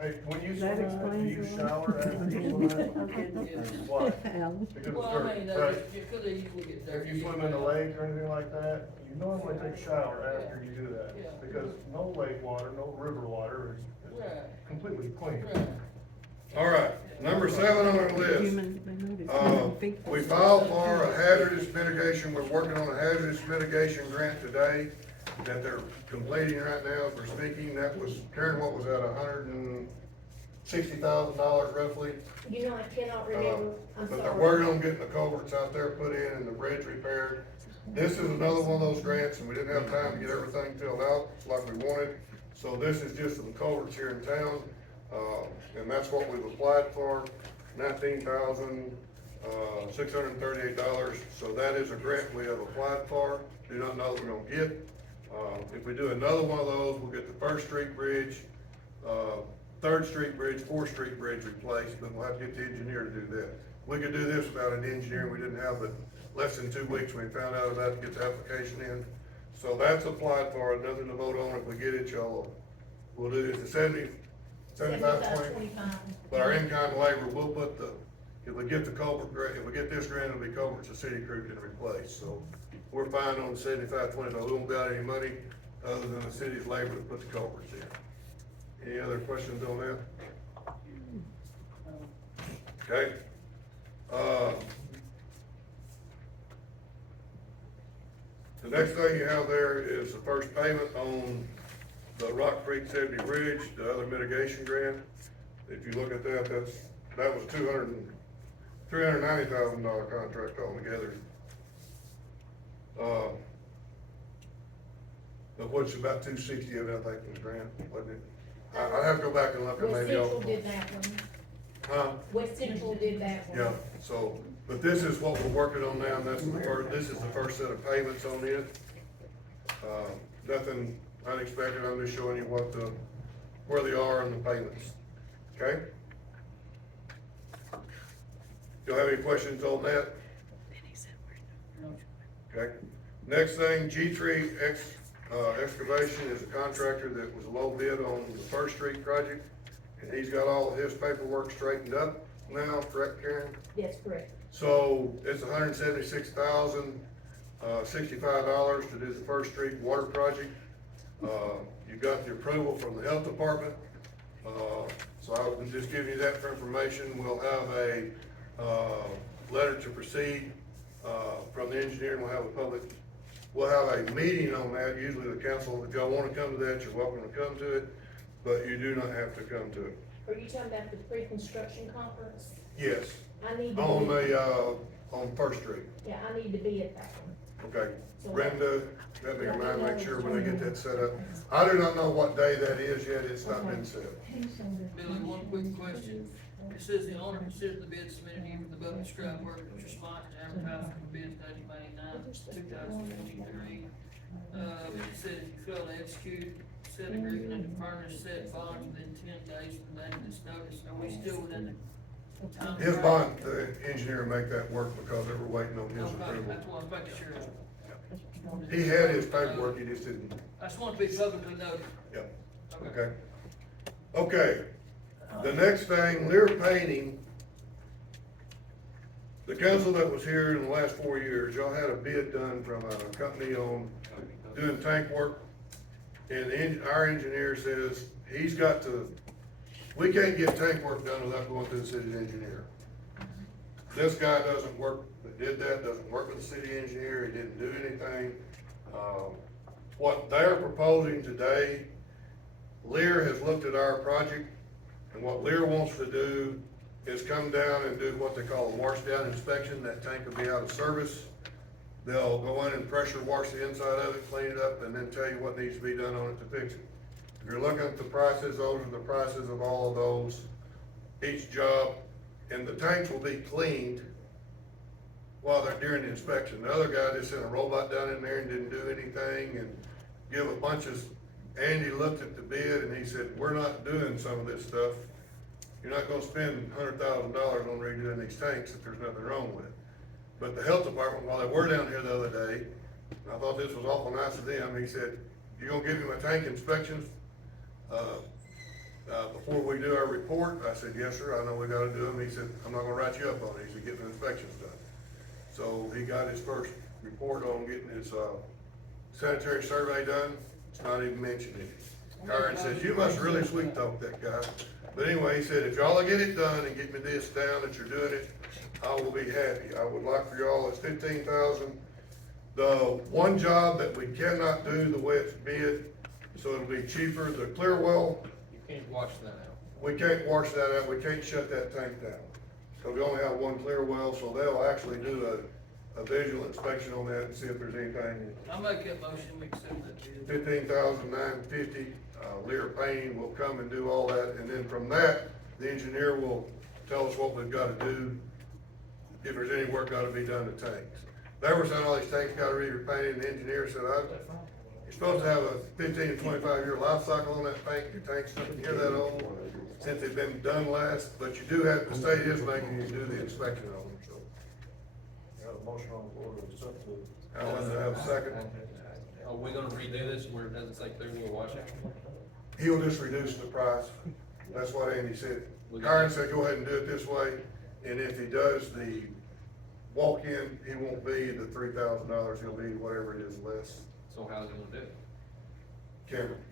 Hey, when you That swim, in it, do explains you it. shower after you swim? in it? Why? Because Well, it's I mean, dirty, right? you could easily get dirty. If you swim in the lake or anything like that, you normally take a shower after you do that. Yeah. Because no lake water, no river water is Right. completely clean. Right. All right, number 7 on our list. We filed for a hazardous mitigation, we're working on a hazardous mitigation grant today that they're completing right now for speaking. That was, Karen, what was that, $160,000 roughly? You know, I cannot remember, I'm But they're sorry. working on getting the culverts out there put in and the bridge repaired. This is another one of those grants, and we didn't have time to get everything filled out like we wanted. So this is just some culverts here in town, and that's what we've applied for, $19,638. So that is a grant we have applied for. Do not know that we're gonna get. If we do another one of those, we'll get the First Street Bridge, Third Street Bridge, Fourth Street Bridge replaced, but we'll have to get the engineer to do that. We could do this without an engineer, we didn't have, but less than 2 weeks, we found out about to get the application in. So that's applied for, nothing to vote on. If we get it, y'all, we'll do it to 75, 20. 25. But our in-kind labor, we'll put if we get the culvert grant, if we get this grant, it'll be culverts the city crew can replace. So we're fine on the 75, 25. We won't be out any money other than the city's labor to put the culverts in. Any other questions on that? Okay. The next thing you have there is the first payment on the Rock Creek 70 Bridge, the other mitigation grant. If you look at that, that was $390,000 contract altogether. Of which about 260 of it, I think, was grant, wasn't it? I'd have to go back and look at West maybe all. Central did that one. Huh? West Central did that one. Yeah, so, but this is what we're working on now, and this is the first set of payments on it. Nothing unexpected, I'm just showing you where they are in the payments, okay? Do you have any questions on that? Okay, next thing, G3 Excavation is a contractor that was a low bid on the First Street project, and he's got all of his paperwork straightened up now, correct, Karen? Yes, correct. So it's $176,065 to do the First Street water project. You got the approval from the health department. So I was just giving you that for information. We'll have a, letter to proceed, from the engineer, and we'll have a meeting on that. Usually the council, if y'all wanna come to that, you're welcome to come to it, but you do not have to come to it. Are you talking about the pre-construction conference? Yes, I need to on be, on First Street. yeah, I need to be at that one. Okay, So- Brenda, let me remind, make sure when they get that set up. I do not know what day that is yet, it's not been set. Billy, one quick question. It says the owner considered the bid submitted to you for the Bucket Scrap Workers response to advertising for bids dated May 9th, 2023. It says you failed to execute said agreement and the furnace set bond within 10 days from that of this notice, are we still within the time? His frame? bond, the engineer make that work because they were waiting on his Okay, approval. that's what I was making sure. He had his paperwork, he just didn't, I just want to be publicly noted. yep, okay. Okay, the next thing, Lear Painting. The council that was here in the last 4 years, y'all had a bid done from a company on doing tank work. And our engineer says he's got to, we can't get tank work done without going through the city engineer. This guy doesn't work, that did that, doesn't work with the city engineer, he didn't do anything. What they're proposing today, Lear has looked at our project, and what Lear wants to do is come down and do what they call a wash down inspection. That tank will be out of service. They'll go in and pressure wash the inside of it, clean it up, and then tell you what needs to be done on it to fix it. If you're looking at the prices, those are the prices of all of those, each job, and the tanks will be cleaned while they're during the inspection. The other guy just sent a robot down in there and didn't do anything and give a bunch of, Andy looked at the bid and he said, we're not doing some of this stuff. You're not gonna spend $100,000 on redoing these tanks if there's nothing wrong with it. But the health department, while they were down here the other day, I thought this was awful nice of them, he said, you gonna give me my tank inspections, before we do our report? I said, yes, sir, I know we gotta do them. He said, I'm not gonna write you up on it, he said, get the inspections done. So he got his first report on getting his, sanitary survey done, it's not even mentioned in it. Karen says, you must really sweet talk that guy. But anyway, he said, if y'all get it done and get me this down that you're doing it, I will be happy. I would like for y'all, it's 15,000. The one job that we cannot do the way it's bid, so it'll be cheaper, the clear well, You can't wash that out. we can't wash that out, we can't shut that tank down. So we only have one clear well, so they'll actually do a visual inspection on that and see if there's anything. I make that motion, we accept that bid. $15,950, Lear Painting will come and do all that, and then from that, the engineer will tell us what we've gotta do, if there's any work gotta be done to tanks. They were saying all these tanks gotta be repainted, and the engineer said, you're supposed to have a 15 to 25-year life cycle on that tank, your tank's not near that old, since they've been done last, but you do have, the state is making you do the inspection on them, so. Got a motion on the floor to accept the. Alan, do I have a second? Are we gonna redo this where it doesn't say clear wheel wash out? He'll just reduce the price, that's what Andy said. Karen said, go ahead and do it this way, and if he does the walk-in, he won't be the $3,000, he'll be whatever it is less. So how's he gonna do it? Cameron.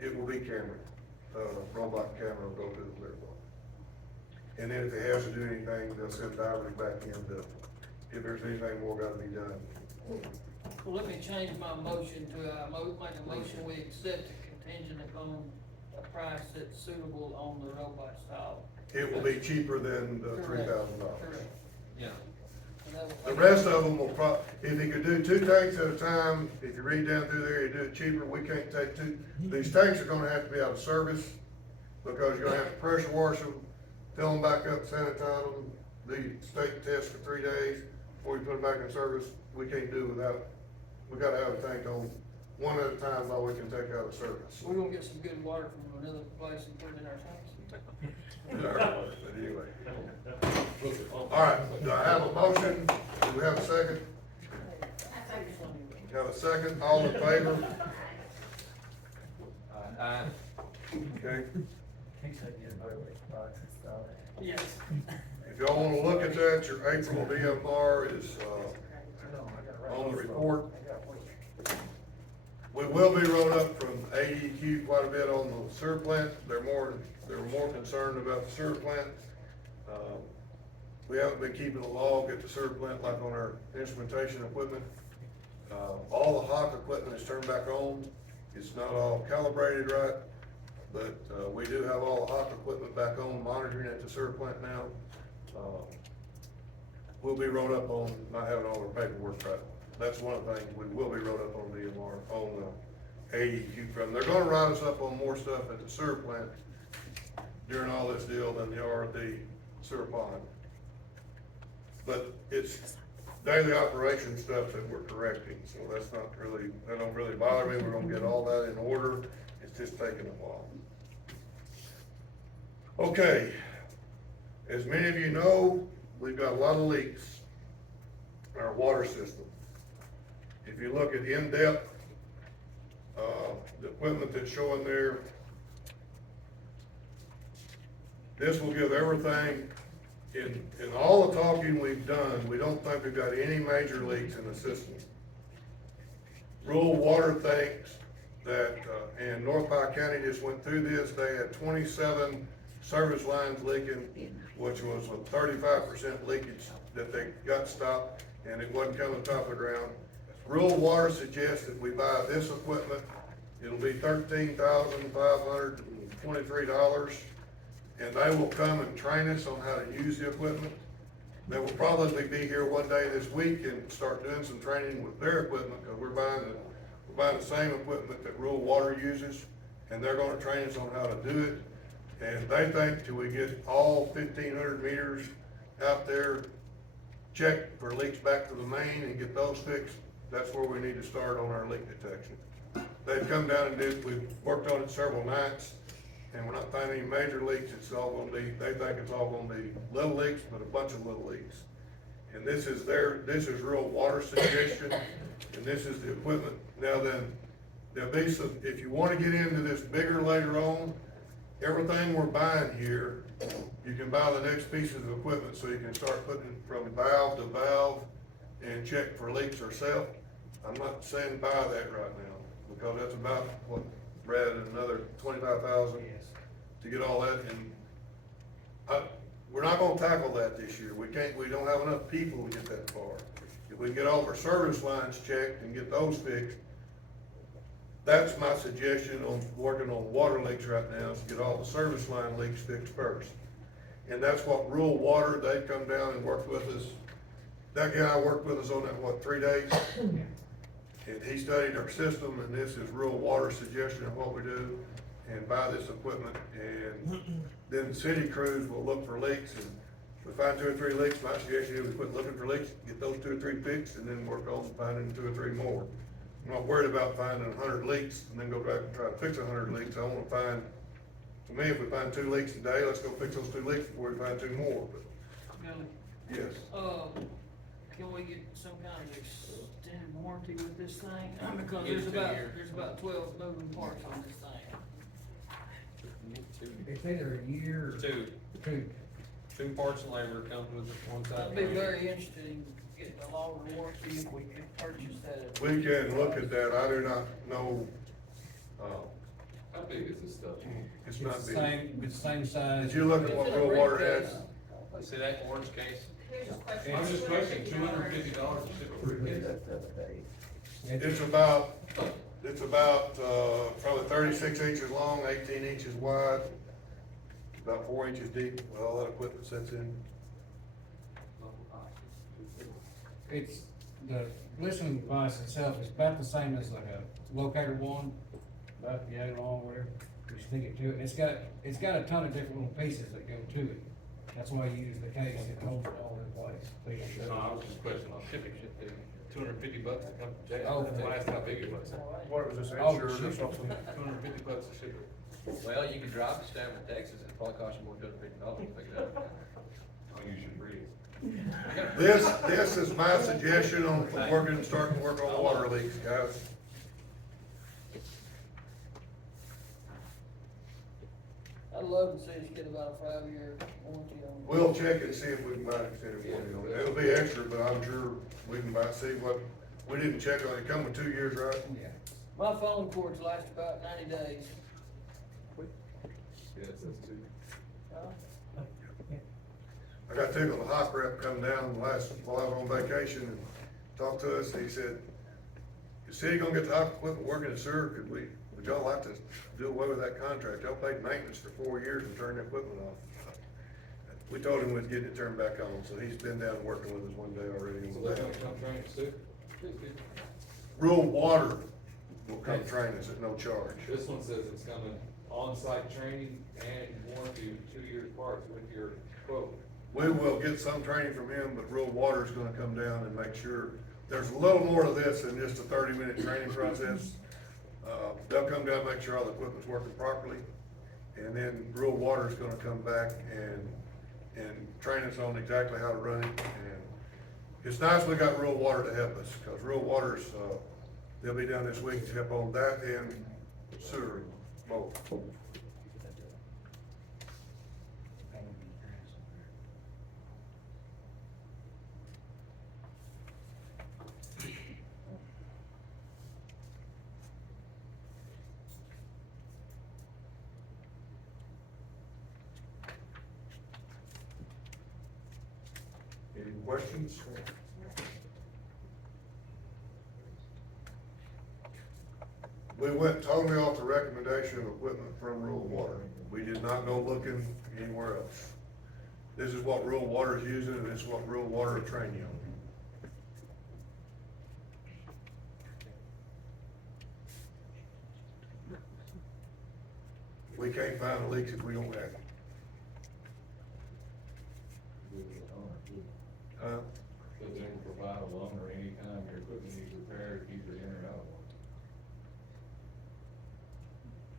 It will be Cameron, robot camera will go to the clear wall. And then if he has to do anything, they'll send divers back in to, if there's anything more gotta be done. Well, let me change my motion to, make a motion, we accept it contingent upon a price that's suitable on the robot style. It will be cheaper than the $3,000. Correct. Yeah. And that The will- rest of them will if he could do 2 tanks at a time, if you read down through there, you do it cheaper, we can't take 2. These tanks are gonna have to be out of service, because you're gonna have to pressure wash them, fill them back up, sanitize them, the state test for 3 days, before you put them back in service. We can't do without, we gotta have a tank on one at a time while we can take out of service. We're gonna get some good water from another place and put it in our tanks. But anyway. All right, do I have a motion? Do we have a second? Have a second, all in favor? Okay. Yes. If y'all wanna look at that, your April DMR is, on the report. We will be rolling up from AEQ quite a bit on the sewer plant. They're more concerned about the sewer plant. We haven't been keeping a log at the sewer plant like on our instrumentation equipment. All the Hawk equipment is turned back on. It's not all calibrated right, but, we do have all the Hawk equipment back on, monitoring at the sewer plant now. We'll be rolled up on not having all our paperwork right. That's one of the things, we will be rolled up on DMR, on the AEQ from. They're gonna write us up on more stuff at the sewer plant during all this deal than they are at the sewer pond. But it's daily operation stuff that we're correcting, so that's not really, that don't really bother me, we're gonna get all that in order, it's just taking a while. Okay, as many of you know, we've got a lot of leaks in our water system. If you look at in-depth, the equipment that's showing there, this will give everything, in all the talking we've done, we don't think we've got any major leaks in the system. Rural Water thinks that, and North Pike County just went through this, they had 27 service lines leaking, which was a 35% leakage that they got stopped, and it wasn't coming top of the ground. Rural Water suggests that we buy this equipment, it'll be $13,523, and they will come and train us on how to use the equipment. They will probably be here one day this week and start doing some training with their equipment, because we're buying the same equipment that Rural Water uses, and they're gonna train us on how to do it. And they think till we get all 1,500 meters out there checked for leaks back to the main and get those fixed, that's where we need to start on our leak detection. They've come down and we've worked on it several nights, and we're not finding any major leaks. It's all gonna be, they think it's all gonna be little leaks, but a bunch of little leaks. And this is Rural Water suggestion, and this is the equipment. Now then, there'll be some, if you wanna get into this bigger later on, everything we're buying here, you can buy the next pieces of equipment, so you can start putting from valve to valve and check for leaks yourself. I'm not saying buy that right now, because that's about, what, Brad, another 25,000 to get all that, and we're not gonna tackle that this year. We don't have enough people to get that far. If we can get all of our service lines checked and get those fixed, that's my suggestion on working on water leaks right now, is to get all the service line leaks fixed first. And that's what Rural Water, they've come down and worked with us. That guy worked with us on that, 3 days? And he studied our system, and this is Rural Water's suggestion of what we do, and buy this equipment, and then the city crews will look for leaks, and if we find 2 or 3 leaks, my suggestion is we quit looking for leaks, get those 2 or 3 fixed, and then work on finding 2 or 3 more. I'm not worried about finding 100 leaks and then go back and try to fix 100 leaks. I wanna find, to me, if we find 2 leaks a day, let's go fix those 2 leaks before we find 2 more, but, Billy, yes. can we get some kind of extended warranty with this thing? Because Get it 2 years. there's about 12 moving parts on this thing. It's either a year or Two parts and labor comes with one side. I'd be very interested in getting a longer warranty if we could purchase that. We can look at that. I do not know, How big is this stuff? it's not big. it's the same size. Did you look at what Rural Water has? See that orange case? I'm just questioning, $250 to ship a briefcase? It's about, probably 36 inches long, 18 inches wide, about 4 inches deep, with all that equipment sits in. It's, the listening device itself is about the same as like a locator one, about the yay long, whatever. You stick it to it, it's got a ton of different little pieces that go to it. That's why you use the case, it holds it all in place. No, I was just questioning on shipping, $250 to come from Jack. Oh. That's last how big it was. What was this, Oh, insurance or shit. something? $250 to ship it. Well, you could drive to Stanford, Texas, and it probably cost you more than $250 to pick it up. Oh, you should read it. This is my suggestion on starting to work on water leaks, guys. I'd love to see us get about a 5-year warranty on it. We'll check and see if we can buy an extended warranty on it. It'll be extra, but I'm sure we can see what, we didn't check on it. It come with 2 years, right? Yeah. My phone cords last about 90 days. Yes, that's two. I got tickled, the hop rep come down while I was on vacation and talked to us, and he said, "The city gonna get the hop equipment working in sewer, would y'all like to do away with that contract? Y'all paid maintenance for 4 years and turned the equipment off." We told him we'd get it turned back on, so he's been down working with us one day already. So they're gonna come train us too? Rural Water will come train us at no charge. This one says it's coming on-site training and warranty with 2 years parts with your quote. we will get some training from him, but rural water's gonna come down and make sure, there's a little more to this than just a 30-minute training process. They'll come down, make sure all the equipment's working properly, and then rural water's gonna come back and train us on exactly how to run it. And it's nice we got rural water to help us, cause rural water's, they'll be down this week to help on that and sewer both. Any questions? We went totally off the recommendation of equipment from rural water. We did not go looking anywhere else. This is what rural water is using, and this is what rural water will train you on. We can't find the leaks if we don't have it. Does it provide a loan or any time your equipment needs repaired, keep it in or out?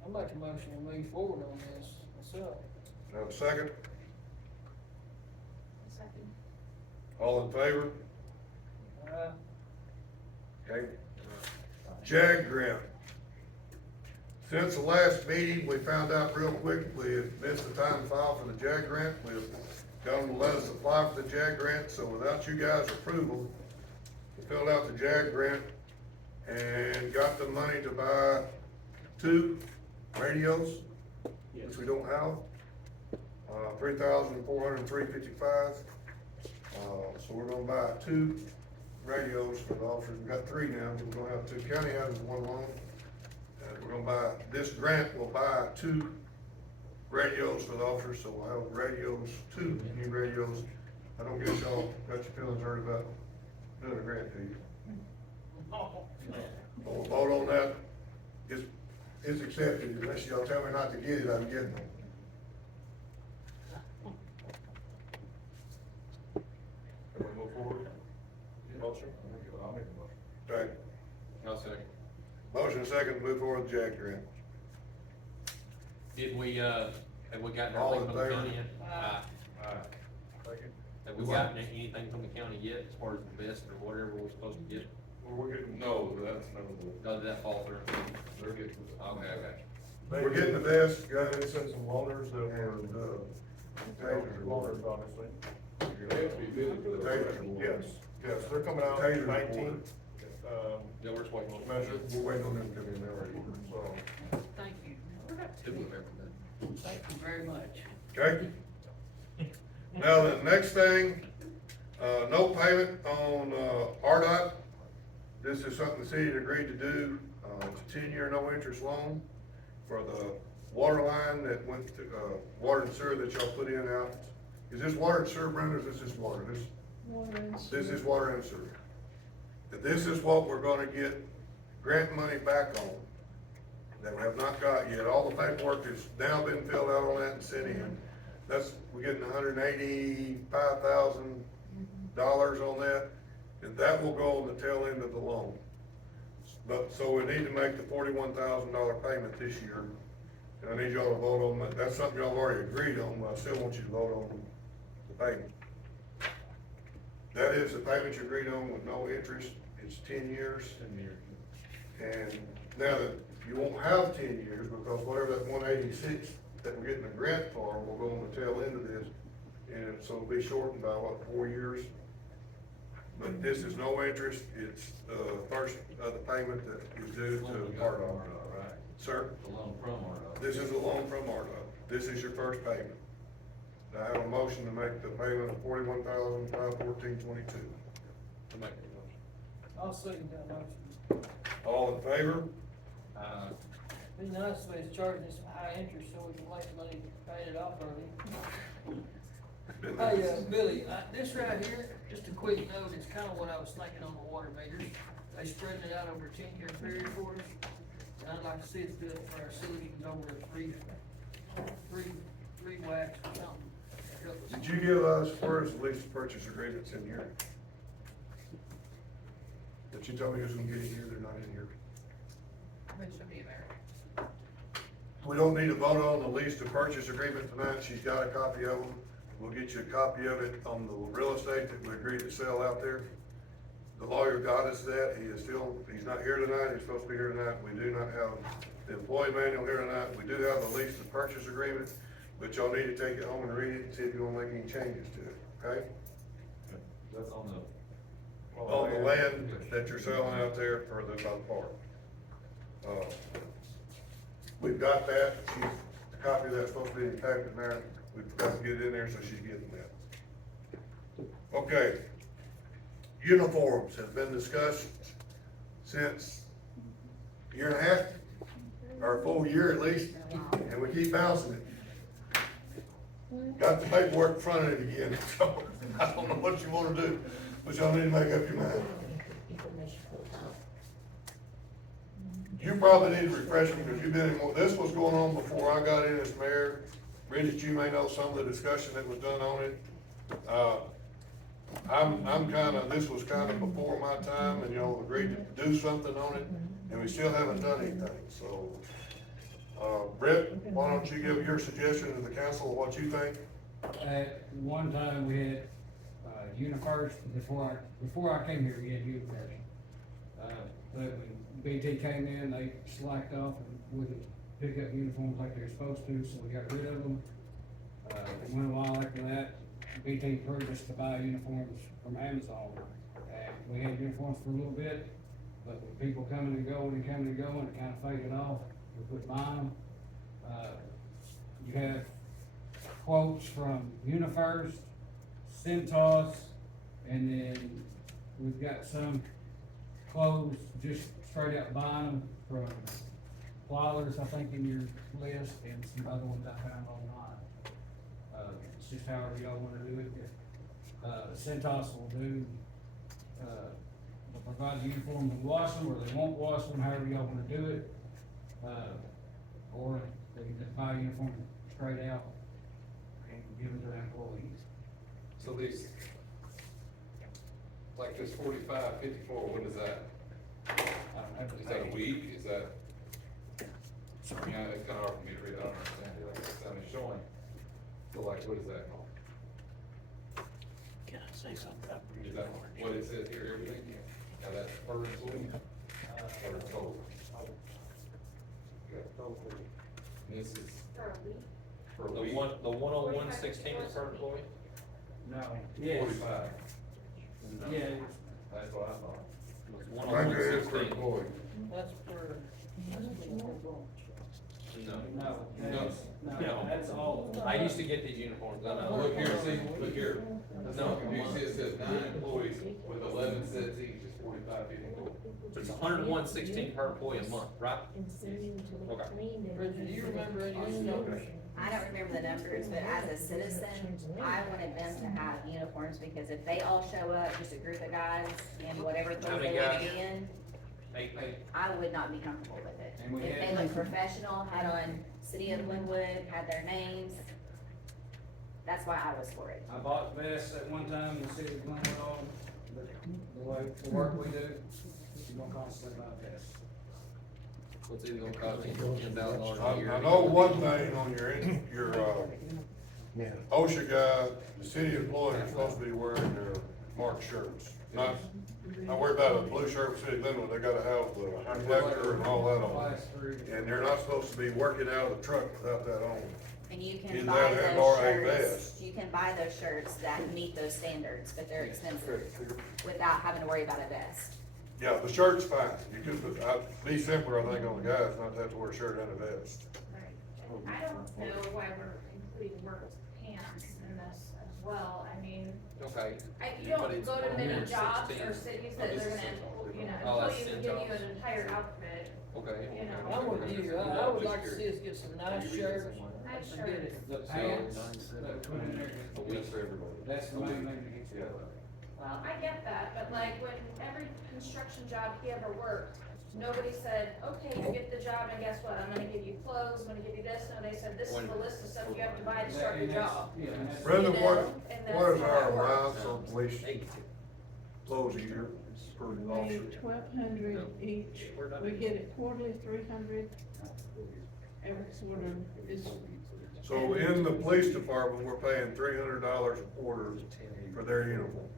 I'd like to motion to move forward on this myself. Have a second? Second. All in favor? Uh, Okay. JAG grant. Since the last meeting, we found out real quick, we had missed the time to file for the JAG grant. We've got them to let us apply for the JAG grant, so without you guys' approval, we filled out the JAG grant and got the money to buy 2 radios, which we don't have. $3,403.55. So we're gonna buy 2 radios for the officers. We've got 3 now, but we're gonna have 2. County has 1 loan. We're gonna buy, this grant will buy 2 radios for the officers, so we'll have radios, 2 new radios. I don't guess y'all got your feelings hurt about doing a grant, do you? We'll vote on that. It's accepted, unless y'all tell me not to get it, I'm getting them. Can we move forward? Motion? I'll make a motion. Okay. I'll second. Motion second to move forward with the JAG grant. Did we, have we gotten All in anything from the favor? county yet? Have we gotten anything from the county yet, as far as the vest or whatever we're supposed to get? Well, we're getting, no, that's never the, Did that fall through? they're getting. Okay, okay. We're getting the best, Got to send some loaners that were, Tasers. loaners, honestly. They have to be busy for the. Tasers. Yes, they're coming out Tasers 19th, Yeah, we're just waiting on. measure, We're waiting on them to come in there already. so. thank you. Two of everything. Thank you very much. Okay? Now, the next thing, no payment on, RDOT. This is something the city had agreed to do. It's a 10-year, no interest loan for the water line that went to, water and sewer that y'all put in out. Is this water and sewer, Brenda, or is this just water? This is water and sewer. This is what we're gonna get grant money back on that we have not got yet. All the paperwork has now been filled out on that and sent in. We're getting $185,000 on that, and that will go on the tail end of the loan. But, so we need to make the $41,000 payment this year. And I need y'all to vote on that. That's something y'all already agreed on, but I still want you to vote on the payment. That is the payment you agreed on with no interest. It's 10 years. 10 years. And now that you won't have 10 years, because whatever that 186 that we're getting a grant for will go on the tail end of this. And so it'll be shortened by what, 4 years? But this is no interest. It's first of the payment that is due to RDOT. Right, Sir, the loan from RDOT. this is a loan from RDOT. This is your first payment. I have a motion to make the payment of $41,514.22. I'll make a motion. I'll second that motion. All in favor? Be nice if it's charging us high interest so we can make money pay it off early. Hey, Billy, this right here, just a quick note, it's kinda what I was thinking on the water meters. They spreading it out over a 10-year period for us. And I'd like to see us do it for our citizens over three whacks or something. help us. Did you give us, where's the lease purchase agreements in here? That you told me you was gonna get in here, they're not in here. They should be there. We don't need to vote on the lease to purchase agreement tonight, she's got a copy of them. We'll get you a copy of it on the real estate that we agreed to sell out there. The lawyer got us that, he's not here tonight, he's supposed to be here tonight, we do not have the employee manual here tonight, we do have the lease to purchase agreement, but y'all need to take it home and read it and see if you wanna make any changes to it, okay? That's on the. On the land that you're selling out there for the park. We've got that, the copy of that's supposed to be in the packet there, we've got to get it in there, so she's getting that. Okay. Uniforms have been discussed since a year and a half, or a full year at least, and we keep bouncing it. Got the paperwork in front of it again, so I don't know what you wanna do, but y'all need to make up your mind. You probably need to refresh me, because you've been in more, this was going on before I got in as mayor. Bridget, you may know some of the discussion that was done on it. This was kinda before my time, and y'all agreed to do something on it, and we still haven't done anything, so. Brett, why don't you give your suggestion to the council of what you think? At one time, we had, UniFirst, before I came here, we had UniFirst. But when BT came in, they slacked off and wouldn't pick up uniforms like they're supposed to, so we got rid of them. It went a while after that, BT approved us to buy uniforms from Amazon. And we had uniforms for a little bit, but with people coming and going, it kinda faded off, we quit buying them. You have quotes from UniFirst, Centos, and then we've got some clothes, just straight out buying them from Flowers, I think, in your list, and some other ones I found online. It's just however y'all wanna do it. Centos will do, they'll provide the uniforms and wash them, or they won't wash them, however y'all wanna do it. Or they can just buy a uniform straight out and give them to their employees. So these, like this 45, 54, what is that? I don't have to Is that a pay. week, is that? I mean, it's kinda hard for me to read, I don't understand it, like, it's showing, so like, what is that? Can I say something? Is that what it says here, everything? Now that's per employee, or total? And this is for a The week? the 10116 is per employee? No, yes, 45, yeah, that's what I thought. I agree, it's for 10116. employee. That's for, No. no, that's all. I used to get these uniforms, I know. Look here, see, look here, no, you see it says 9 employees with 11 sets each, is 45, 54. So it's 10116 per employee a month, right? Bridget, do you remember any of these numbers? I don't remember the numbers, but as a citizen, I wanted them to have uniforms, because if they all show up, just a group of guys in whatever How clothes many they want guys? to be in, Eight. I would not be comfortable with it. And we If had- they look professional, had on City of Glenwood, had their names, that's why I was for it. I bought vests at one time in the city of Glenwood, the way, the work we do, you're gonna constantly buy vests. What's it gonna cost me, $10,000 a year? I know one thing on your OSHA guy, the city employees are supposed to be wearing their marked shirts. Not worry about a blue shirt for City of Glenwood, they gotta have the reflector and all that on. Class 3. And they're not supposed to be working out of the truck without that on. And you can Either buy that those and/or a shirts, vest. you can buy those shirts that meet those standards, but they're expensive, without having to worry about a vest. Yeah, the shirt's fine, you could, be simpler, I think, on the guys, not to have to wear a shirt and a vest. Right. I don't know why we're including work pants in this as well, I mean, Okay. you But don't it's go to many jobs 116. or cities Oh, that this they're is gonna, Centos. you know, Oh, that's employees will give you Centos. an entire outfit. Okay. You know. I'm with you, I would like to see us get some nice shirts. Nice and get it. shirts. The pants that we put in there, A week for everybody. that's the main thing that gets you. Well, I get that, but like when every construction job he ever worked, nobody said, okay, you get the job, and guess what, I'm gonna give you clothes, I'm gonna give you this, no, they said, this is the list of stuff you have to buy to start the job. Brenda, You what, know, and what is that's how our it works. allowance on police clothes a year per officer? 1,200 each, we get it quarterly, 300 every quarter is. So in the police department, we're paying $300 a quarter for their uniforms.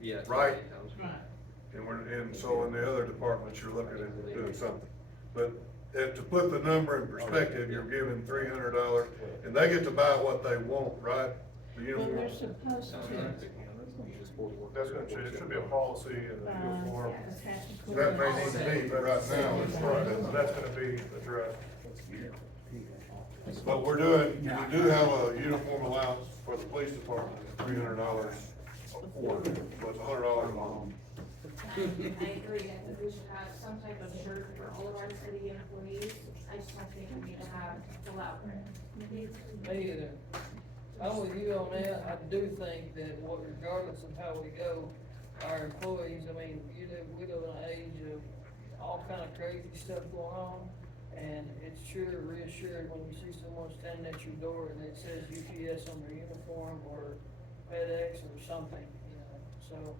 Yeah. Right. Right. And so in the other departments, you're looking at doing something. But to put the number in perspective, you're giving $300, and they get to buy what they want, right? The Well, they're uniform. supposed to. That's gonna change, it should be a policy in the uniform, That may need to be, but right now, it's so that's gonna be addressed. But we're doing, we do have a uniform allowance for the police department, $300 a quarter, so it's $100 a month. I agree, I think we should have some type of shirt for all of our city employees, I just don't think we need to have full out print. Me either. I'm with you on that. I do think that regardless of how we go, our employees, I mean, we live in an age of all kind of crazy stuff going on. And it's sure reassured when you see someone standing at your door and it says UPS on their uniform or FedEx or something, you know, so.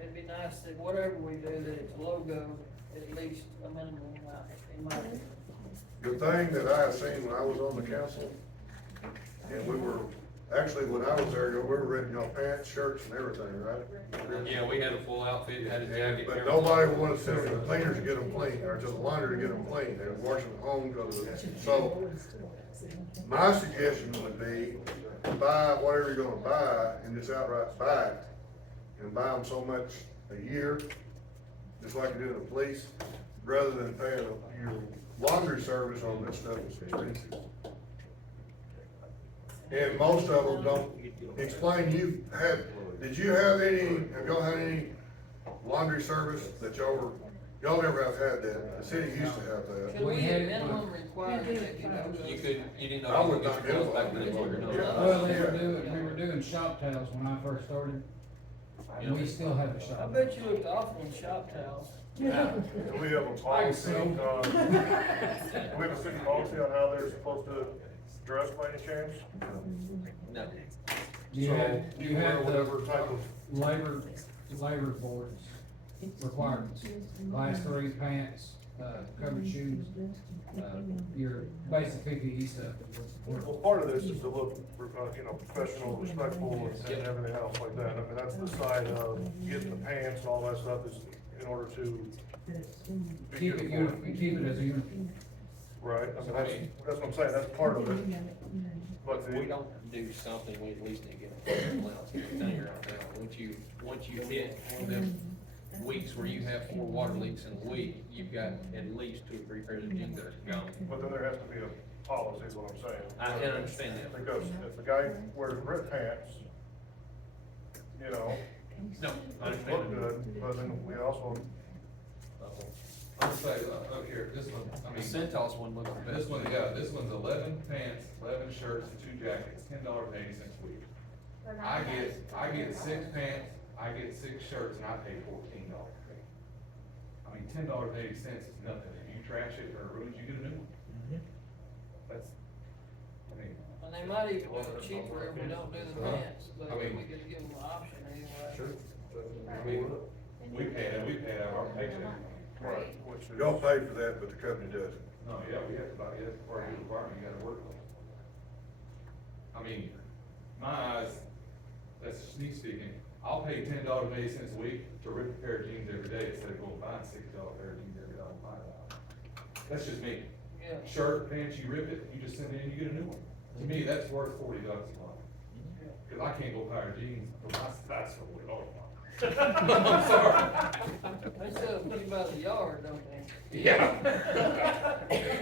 It'd be nice that whatever we do, that it's logo, at least a minimum, in my opinion. The thing that I have seen when I was on the council, and we were, actually, when I was there, we were renting out pants, shirts, and everything, right? Yeah, we had a full outfit, had a jacket. But nobody wanted to send them to the cleaners to get them clean, or to the laundry to get them clean, they would wash them at home, go to the, so. My suggestion would be, buy whatever you're gonna buy, and just outright buy it, and buy them so much a year, just like you do in the police, rather than paying your laundry service on this stuff is expensive. And most of them don't, explain, did you have y'all had any laundry service that y'all never have had that, the city used to have that. Can we had have it, minimum requirement that You didn't know. I you would could not get your go. clothes back then, or no? Yeah. Well, we were doing shop towels when I first started, and we still have a I shop. bet you looked awful in shop towels. Do we have a policy, do we have a city policy on how they're supposed to dress by any chance? No. You So, have, you wear have whatever the type of, labor boards requirements, class 3 pants, covered shoes, your basic PPE stuff. well, part of this is to look, professional, respectful, and everything else like that. I mean, that's the side of getting the pants and all that stuff is in order to be Keep it uniform. keep it as a uniform. Right, I mean, that's what I'm saying, that's part of it. But If we don't do something, we at least need to get a allowance to clear out now. Once you hit one of them weeks where you have 4 water leaks in a week, you've got at least 2 or 3 pairs of jeans that are gone. But then there has to be a policy, is what I'm saying. I can understand that. Because if the guy wears ripped pants, No, I look understand that. good, but then we also, I'm gonna say, look here, this one, I The mean, Centos one looks the this best. one, yeah, this one's 11 pants, 11 shirts, and 2 jackets, $10.80 a week. They're not I bad. get 6 pants, I get 6 shirts, and I pay $14. I mean, $10.80 is nothing. If you trash it or it ruins, you get a new one. That's, I mean, And they might even do it cheaper if we don't do the pants, but I mean- we could give them an option anyway. I mean, we pay out of our paycheck. right, which is. Y'all pay for that, but the company doesn't. No, yeah, we have to buy it, that's part of your requirement, you gotta work with it. I mean, my eyes, that's just me speaking, I'll pay $10.80 a week to rip a pair of jeans every day instead of going buying $6 pair of jeans every day, I'll buy it. That's just me. Yeah. Shirt, pants, you rip it, you just send it in, you get a new one. To me, that's worth $40 a month. Cause I can't go buy jeans for my size for $40 a month. I'm sorry. They sell them by the yard, don't they? Yeah.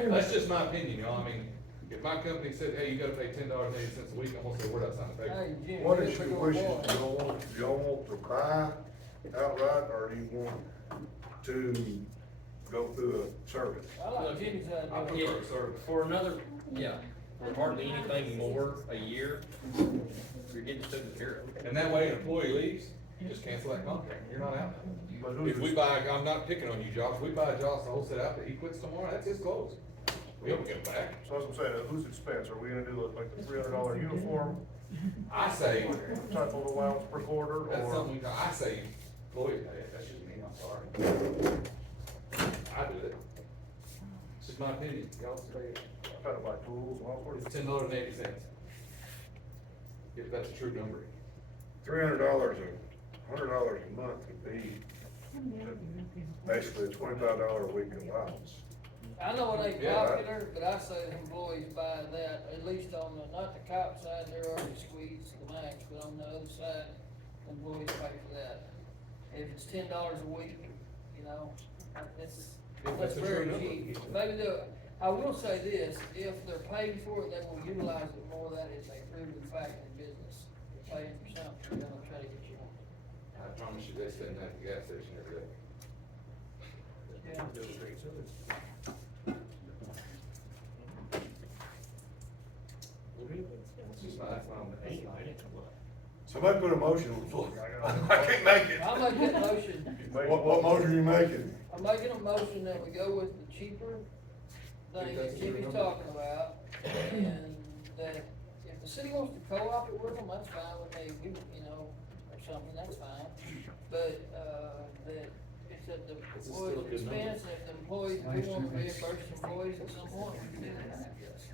That's just my opinion, you know, I mean, if my company said, hey, you gotta pay $10.80 a week, I'm gonna say, where do I sign the paper? Hey, Jimmy. What you're is a your good wishes? boy. Do y'all want to buy outright, or do you want to go through a service? I like Jimmy's I idea. prefer service. For another, for hardly anything more a year, you're getting taken care of. And that way an employee leaves, you just cancel that contract, you're not out. But who's If we buy, I'm not picking on you, Josh, we buy Josh the whole set out, but he quits tomorrow, that's his clothes. We don't get him back. So as I'm saying, whose expense? Are we gonna do like the $300 uniform I say, type of allowance per quarter, that's or? something, I say, employees pay it, that shouldn't be, I'm sorry. I do it. It's just my opinion, y'all say, Kind of like tools and all sorts it's of. $10.80. If that's a true number. $300 $100 a month would be basically a $25 a week allowance. I know it ain't Yeah, popular, but I say the employees buy that, at least on the, not the cop side, they're already squeezed to the max, but on the other side, employees pay for that. If it's $10 a week, you know, that's That's a true very number. cheap. Maybe I will say this, if they're paying for it, they will utilize it more, that is a proven fact in business. Paying for something, they're gonna try to get you on. I promise you, they spend that at the gas station every day. Yeah. It's just not, that's not. Somebody put a motion on the floor. I can't make it. I'll make that motion. What motion are you making? I'm making a motion that we go with the cheaper thing that Jimmy's talking about, and that if the city wants to co-op it with them, that's fine with me, you know, or something, that's fine. But, that it's at the It's still a employee's good number. expense, and if the employees, we want to reimburse the employees at some point, we can do that, I guess.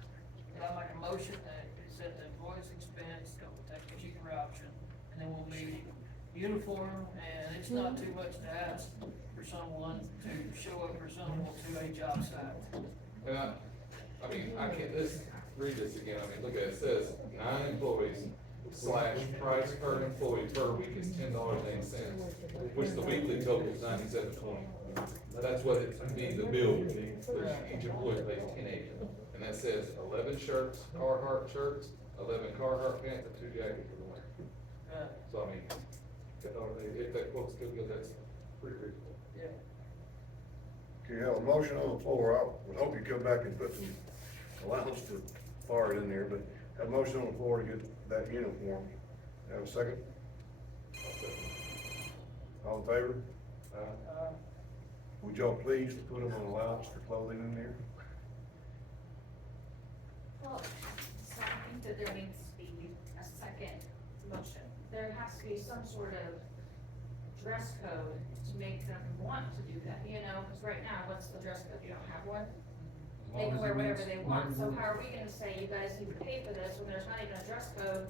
But I make a motion that it's at the employee's expense, go with that cheaper option, and then we'll be uniform, and it's not too much to ask for someone to show up for someone to a job site. And I mean, I can't, read this again, I mean, look at it, it says 9 employees / price per employee per week is $10.08, which the weekly total is $97.20. That's what it means, the bill would be, which each employee pays $10.80. And that says 11 shirts, Carhartt shirts, 11 Carhartt pants, and 2 jackets for the winter. Right, So I mean, if that quote's still good, that's pretty reasonable. yeah. Okay, you have a motion on the floor. I would hope you come back and put some allowance for fire in there, but have a motion on the floor to get that uniform. Have a second? All in favor? Would y'all please put them on allowance for clothing in there? Well, so I think that there needs to be a second motion. There has to be some sort of dress code to make them want to do that, you know, because right now, what's the dress code? You don't have one? They can wear whatever they want, so how are we gonna say you guys need to pay for this when there's not even a dress code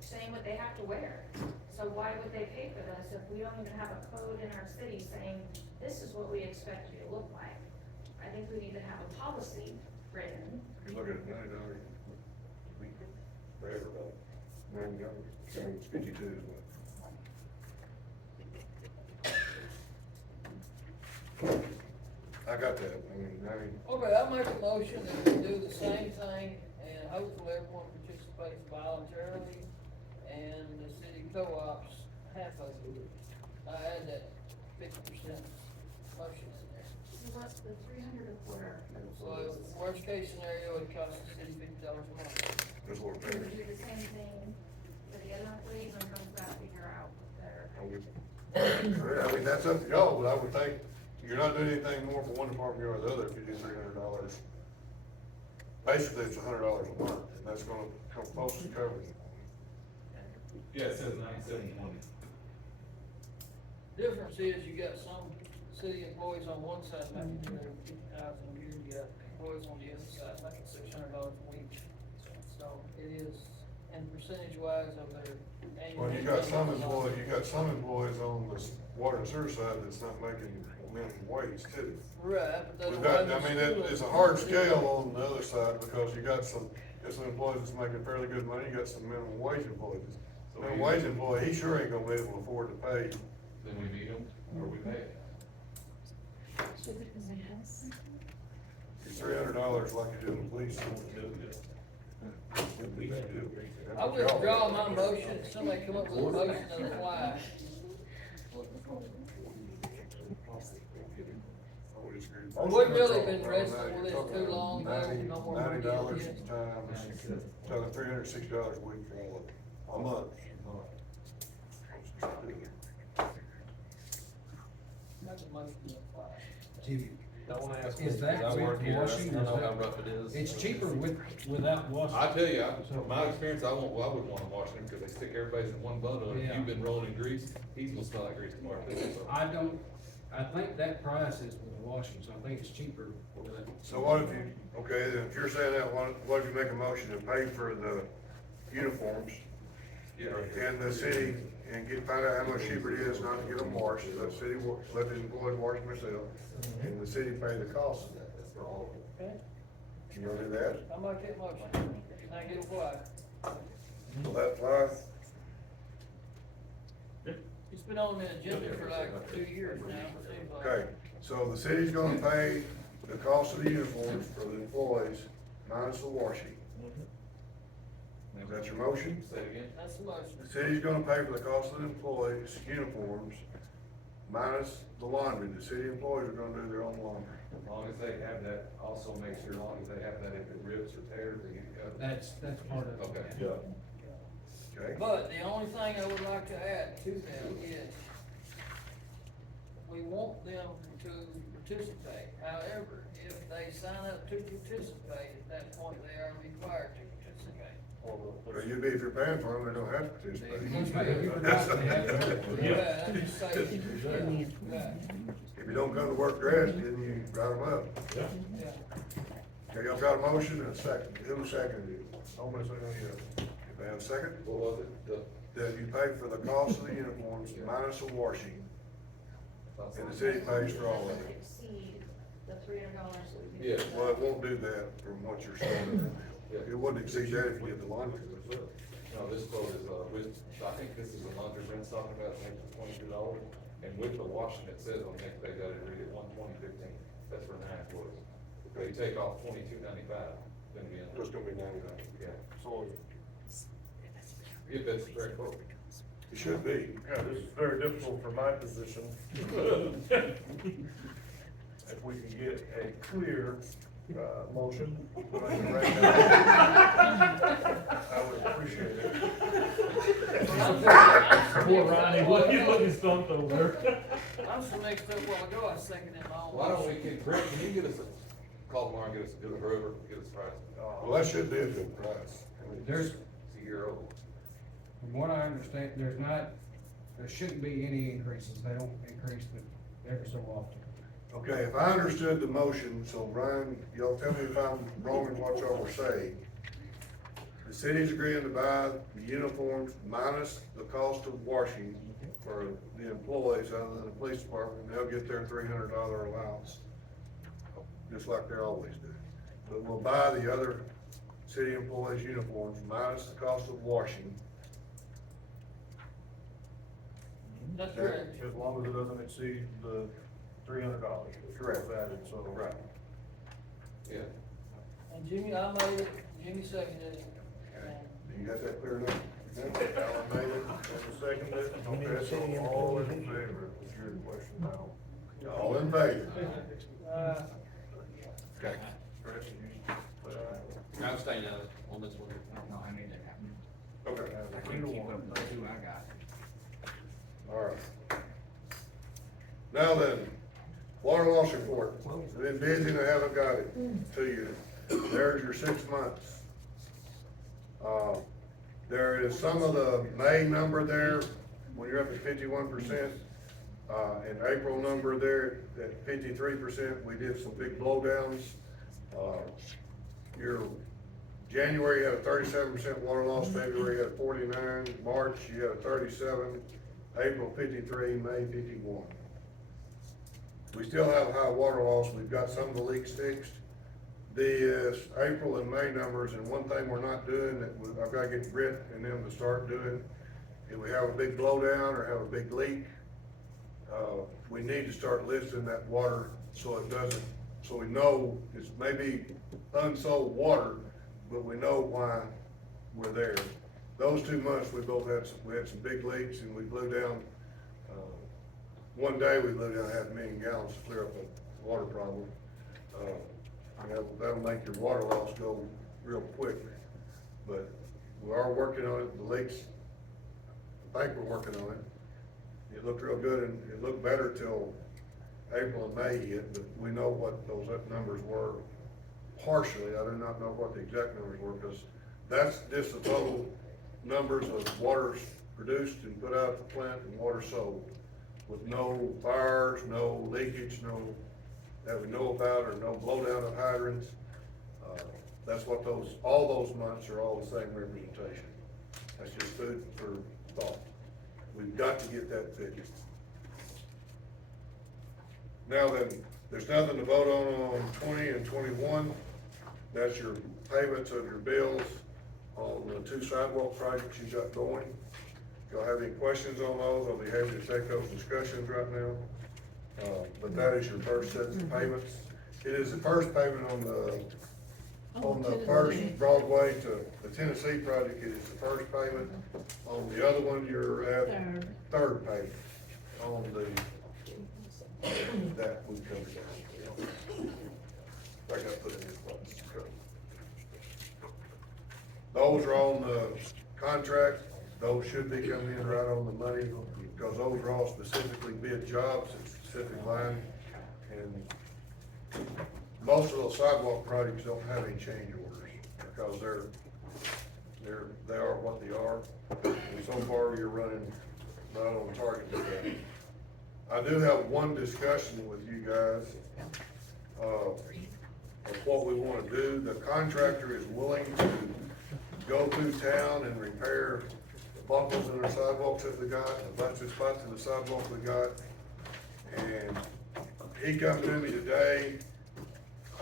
saying what they have to wear? So why would they pay for this if we don't even have a code in our city saying, this is what we expect you to look like? I think we need to have a policy written. You're looking at $90 a week for everybody. $90, so it's 52 is what? I got that, Okay, I'll make a motion that we do the same thing, and hopefully everyone participates voluntarily, and the city co-ops half of it. I add that 50% motion in there. So what's the 300 a quarter? So, worst case scenario, it costs the city $50 a month. That's what we're Can we paying. do the same thing for the other employees and come back figure out their? I mean, that's up to y'all, but I would think you're not doing anything more for one department or the other if you do $300. Basically, it's $100 a month, and that's gonna come close to covering it. Yeah, it says 97.20. Difference is you got some city employees on one side making $250,000 a year, you got employees on the other side making $600 a week. So it is, and percentage wise of their annual. Well, you got some employees on the water and sewer side that's not making minimum wage too. Right, but those. We've got, I mean, it's a hard scale on the other side because you got some employees that's making fairly good money, you got some minimum wage employees. Minimum wage employee, he sure ain't gonna be able to afford to pay. Then we meet them, or we pay it. It's $300 like you do in the police. I withdraw my motion, somebody come up with a motion on the fly. We've really been wrestling with this too long, no more. $90 a time, $360 a week for all of it, a month. motion to apply. Don't ask me, Is 'cause that I work with here, washing, I or know is how that- rough it is. It's cheaper without washing. I tell you, from my experience, I wouldn't wanna wash them, because they stick everybody's in one bundle, and if Yeah. you've been rolling in grease, he's gonna smell like grease tomorrow, too, so. I think that price is with washing, so I think it's cheaper with it. So what if you, okay, then if you're saying that, what if you make a motion to pay for the uniforms Yeah. in the city and find out how much cheaper it is not to get them washed, let city, let the employees wash themselves, and the city pay the cost of that, for all of it. Okay, You gonna do that? I make that motion, can I get a fly? Will that fly? It's been on the agenda for like 2 years now, it seems like. Okay, so the city's gonna pay the cost of the uniforms for the employees minus the washing. Is that your motion? Say it again? That's the motion. The city's gonna pay for the cost of the employees' uniforms minus the laundry. The city employees are gonna do their own laundry. As long as they have that, also make sure, as long as they have that, if it rips or tears, they get it covered. That's part of it. Okay. Okay? But the only thing I would like to add to them is, we want them to participate. However, if they sign up to participate, at that point, they are required to participate. Well, you be, if you're paying for them, they don't have to participate. If you forgot, they have to. Yeah, I'm just saying, yeah, If you don't come to work dressed, then you write them up. yeah. Okay, y'all got a motion and a second. Who seconded it? Nobody say no yet. If they have a second, What was it? that you pay for the cost of the uniforms minus the washing, and the city pays for all of it. Exceed the $300 that we. Yeah. Well, it won't do that from what you're saying. It wouldn't exceed that if you get the laundry. No, this quote is, I think this is the laundry Brent's talking about, it's $22, and with the washing, it says on next page, I didn't read it, $120.15, that's for 9 employees. If they take off $22.95, then we end up. It's gonna be 99. Yeah, So if that's the correct quote. it should be. Yeah, this is very difficult for my position. If we can get a clear, motion, that I can write down, I would appreciate it. Poor Ronnie, what you looking stumped over? I was so mixed up a while ago, I seconded my own. Why don't we, Brent, can you get us call tomorrow and get us, do a Grover, get us a price? Well, that should be a good price. There's, It's a year old. from what I understand, there shouldn't be any increases. They don't increase but every so often. Okay, if I understood the motion, so Ryan, y'all tell me if I'm wrong in what y'all were saying. The city's agreeing to buy the uniforms minus the cost of washing for the employees other than the police department, and they'll get their $300 allowance, just like they always do. But we'll buy the other city employees' uniforms minus the cost of washing. That's correct. As long as it doesn't exceed the $300. Correct. Added, so. Right. Yeah. And Jimmy, I made it, Jimmy seconded it. You got that clear enough? Alan made it. Second, okay, so all in favor, is your question now. All in favor? Okay. Chris, you, I'm staying out on this one. Okay. All right. Now then, water loss report. Been busy and I haven't got it to you. There's your 6 months. There is some of the May number there, when you're up at 51%, and April number there at 53%. We did some big blowdowns. Your January, you had a 37% water loss, February, you had a 49, March, you had a 37, April 53, May 51. We still have a high water loss. We've got some of the leaks fixed. The April and May numbers, and one thing we're not doing that I've got to get Britt and them to start doing, if we have a big blowdown or have a big leak, we need to start listing that water so it doesn't, so we know it's maybe unsold water, but we know why we're there. Those 2 months, we had some big leaks, and we blew down, one day we blew down 500,000 gallons to clear up a water problem. That'll make your water loss go real quick, but we are working on it. The leaks, I think we're working on it. It looked real good, and it looked better till April and May yet, but we know what those numbers were partially. I do not know what the exact numbers were, because that's just the total numbers of waters produced and put out the plant and water sold, with no fires, no leakage, no, that we know about, or no blowdown of hydrants. That's what all those months are all the same representation. That's just food for thought. We've got to get that fixed. Now then, there's nothing to vote on 20 and 21. That's your payments of your bills on the 2 sidewalk projects you got going. If y'all have any questions on those, I'll be happy to take those discussions right now. But that is your first set of payments. It is the first payment on the first Broadway to the Tennessee project. It is the first payment. On the other one, you're at third payment on that we covered. I got to put it in place. Those are on the contract. Those should be coming in right on the money, because those are all specifically bid jobs, and specific line. And most of those sidewalk projects don't have any change orders, because they are what they are. And so far, you're running right on target with that. I do have one discussion with you guys, of what we wanna do. The contractor is willing to go through town and repair the buckles in our sidewalks that we got, the busted spots in the sidewalk we got. And he come to me today.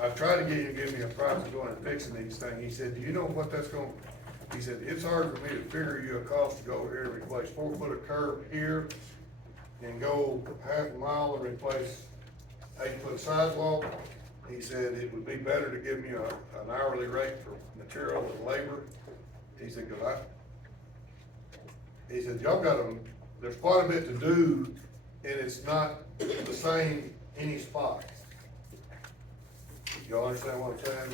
I tried to get him to give me a price of going and fixing these things. He said, do you know what that's going, he said, it's hard for me to figure you a cost to go over here and replace 4 foot of curb here and go half a mile and replace 8 foot sidewalk. He said it would be better to give me an hourly rate for material and labor. He said, he said, y'all got there's quite a bit to do, and it's not the same any spot. Y'all understand what I'm saying?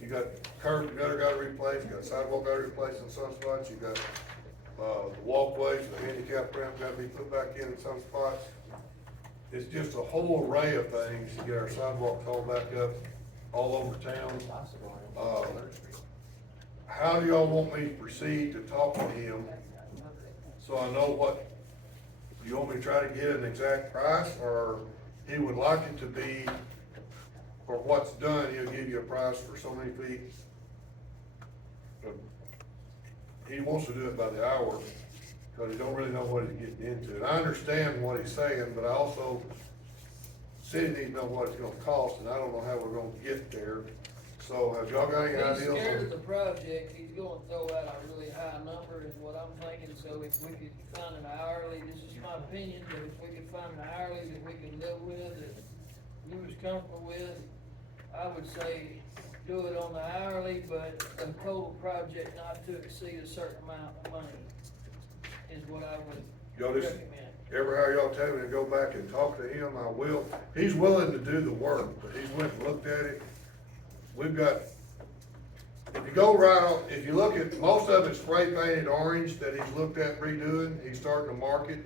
You got curb and gutter got to replace, you got sidewalk got to replace in some spots, you got, the walkways, the handicap ramp got to be put back in some spots. It's just a whole array of things to get our sidewalks all back up all over town. How do y'all want me to proceed to talk to him? So I know what, do you want me to try to get an exact price, or he would like it to be, for what's done, he'll give you a price for so many feet? He wants to do it by the hour, because he don't really know what he's getting into. And I understand what he's saying, but I also, city needs to know what it's gonna cost, and I don't know how we're gonna get there. So have y'all got any ideas? He's scared of the project, he's gonna throw out a really high number is what I'm thinking, so if we could find an hourly, this is my opinion, but if we could find an hourly that we could live with, that you was comfortable with, I would say do it on the hourly, but the total project not to exceed a certain amount of money is what I would Y'all just, recommend. ever how y'all tell me to go back and talk to him, I will. He's willing to do the work, but he's went and looked at it. We've got, if you go right on, if you look at, most of it's spray painted orange that he's looked at redoing. He's starting to mark it,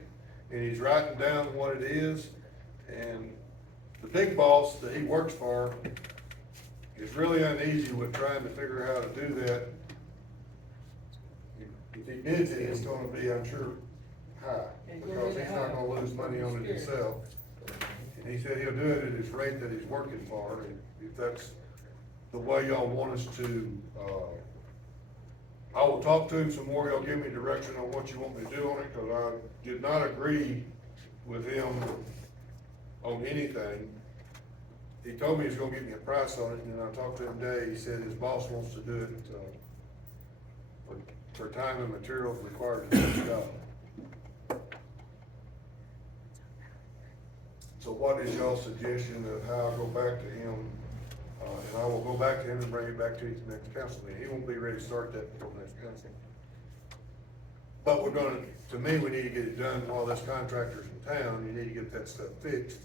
and he's writing down what it is. And the big boss that he works for is really uneasy with trying to figure out how to do that. If he bids it, it's gonna be, I'm sure, high, because he's not gonna lose money on it himself. And he said he'll do it at his rate that he's working for, and if that's the way y'all want us to, I will talk to him some more. Y'all give me direction on what you want me to do on it, because I did not agree with him on anything. He told me he's gonna give me a price on it, and then I talked to him today. He said his boss wants to do it, for time and materials required to do the job. So what is y'all's suggestion of how I go back to him? And I will go back to him and bring it back to you at the next council meeting. He won't be ready to start that before the next council. But we're gonna, to me, we need to get it done while this contractor's in town. You need to get that stuff fixed.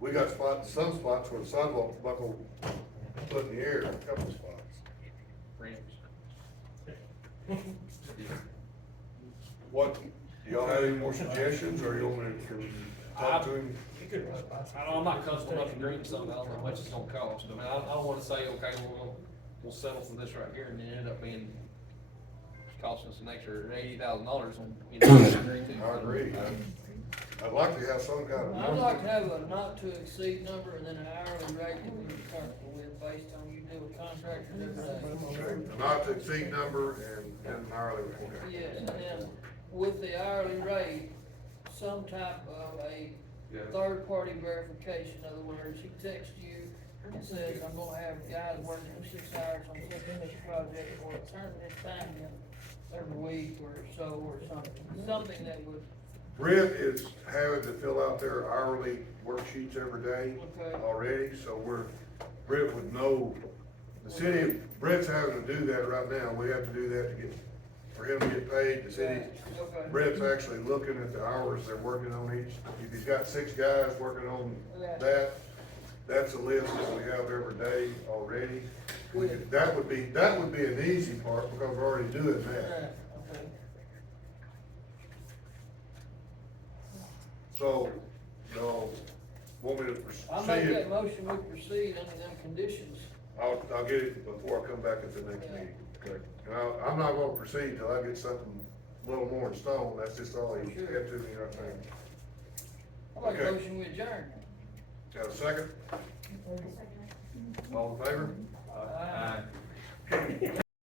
We got spots, some spots where the sidewalk buckle put in the air, a couple of spots. What, do y'all have any more suggestions, or you want me to? talk to him. I'm not comfortable enough agreeing to something, I don't know how much it's gonna cost, I mean, I don't wanna say, okay, we'll settle for this right here, and then end up being, costing us an extra $80,000 on, you know, agree to. I agree. I'd like to have some kind of I'd like to number. have a not to exceed number and then an hourly rate that we're comfortable with based on you deal with contractors every day. Okay, not to exceed number and an hourly rate. Yes, and then with the hourly rate, some type of a Yeah. third-party verification, in other words, he texts you and says, I'm gonna have guys working 6 hours on such and such a project, or turn this time in every week or so, or something that would, Britt is having to fill out their hourly worksheets every day Okay. already, so Britt would know, the city, Britt's having to do that right now, we have to do that to get, for him to get paid, the city. okay. Brett's actually looking at the hours they're working on each, if he's got 6 guys working on that, that's a list that we have every day already. That would be an easy part, because we're already doing that. Yeah, okay. So, y'all want me to I make proceed? that motion, we proceed under them conditions. I'll get it before I come back at the next meeting. Okay. And I'm not gonna proceed till I get something a little more in stone, that's just all he Sure. had to me right now. I make a Okay. motion, we adjourn. Got a second? All in favor?